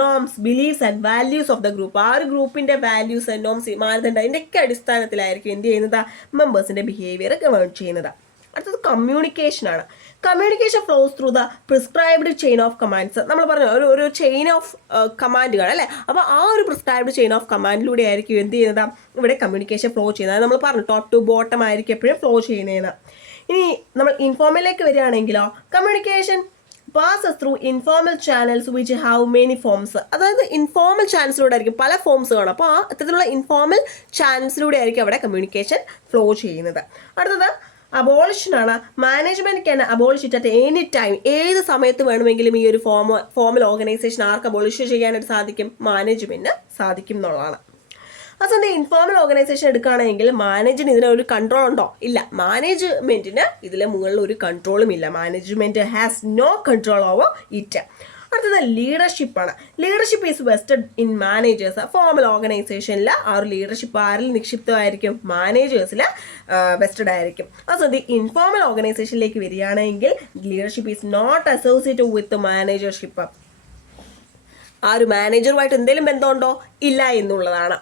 norms, beliefs and values of the group. ആ ഒരു ഗ്രൂപ്പിൻ്റെ വാല്യൂസ് ആൻഡ് നോംസ്, മാനദണ്ഡം, ഇതിൻ്റെയൊക്കെ അടിസ്ഥാനത്തിലായിരിക്കും എന്ത് ചെയ്യുന്നത്? മെമ്പേഴ്സിൻ്റെ ബിഹേവിയർ ഗവേൺ ചെയ്യുന്നത്. അടുത്തത് കമ്മ്യൂണിക്കേഷൻ ആണ്. Communication flows through the prescribed chain of commands. നമ്മൾ പറഞ്ഞു ഒരു ചെയിൻ ഓഫ് കമാൻഡുകൾ അല്ലേ. അപ്പോൾ ആ ഒരു പ്രിസ്ക്രൈബ്ഡ് ചെയിൻ ഓഫ് കമാൻഡിലൂടെ ആയിരിക്കും എന്ത് ചെയ്യുന്നത്? ഇവിടെ കമ്മ്യൂണിക്കേഷൻ ഫ്ലോ ചെയ്യുന്നത്. നമ്മൾ പറഞ്ഞു ടോപ്പ് ടു ബോട്ടം ആയിരിക്കും എപ്പോഴും ഫ്ലോ ചെയ്യുന്നതെന്ന്. ഇനി നമ്മൾ ഇൻഫോർമലിലേക്ക് വരികയാണെങ്കിലോ communication passes through informal channels which have many forms. അതായത് ഇൻഫോർമൽ ചാനൽസിലൂടെ ആയിരിക്കും പല ഫോംസ് കാണും. അപ്പോൾ ആ ഇത്തരത്തിലുള്ള ഇൻഫോർമൽ ചാനൽസിലൂടെ ആയിരിക്കും അവിടെ കമ്മ്യൂണിക്കേഷൻ ഫ്ലോ ചെയ്യുന്നത്. അടുത്തത് അബോളിഷൻ ആണ്. Management can abolish it at any time. ഏത് സമയത്ത് വേണമെങ്കിലും ഈ ഒരു ഫോമൽ ഓർഗനൈസേഷൻ ആർക്ക് അബോളിഷ് ചെയ്യാനായിട്ട് സാധിക്കും? മാനേജ്മെന്റിന് സാധിക്കും എന്നുള്ളതാണ്. അതെന്താ ഇൻഫോർമൽ ഓർഗനൈസേഷൻ എടുക്കുകയാണെങ്കിൽ മാനേജിന് ഇതിനൊരു കൺട്രോൾ ഉണ്ടോ? ഇല്ല. മാനേജ്മെന്റിന് ഇതിലെ മുകളിൽ ഒരു കൺട്രോളും ഇല്ല. Management has no control over it. അടുത്തത് ലീഡർഷിപ്പാണ്. Leadership is vested in managers. Formal ഓർഗനൈസേഷനിൽ ആ ഒരു ലീഡർഷിപ്പ് ആരിൽ നിക്ഷിപ്തമായിരിക്കും? മാനേജേഴ്സിൽ വെസ്റ്റഡ് ആയിരിക്കും. അത് ഇൻഫോമൽ ഓർഗനൈസേഷനിലേക്ക് വരികയാണെങ്കിൽ leadership is not associated with managership. ആ ഒരു മാനേജറുമായിട്ട് എന്തെങ്കിലും ബന്ധമുണ്ടോ? ഇല്ല എന്നുള്ളതാണ്.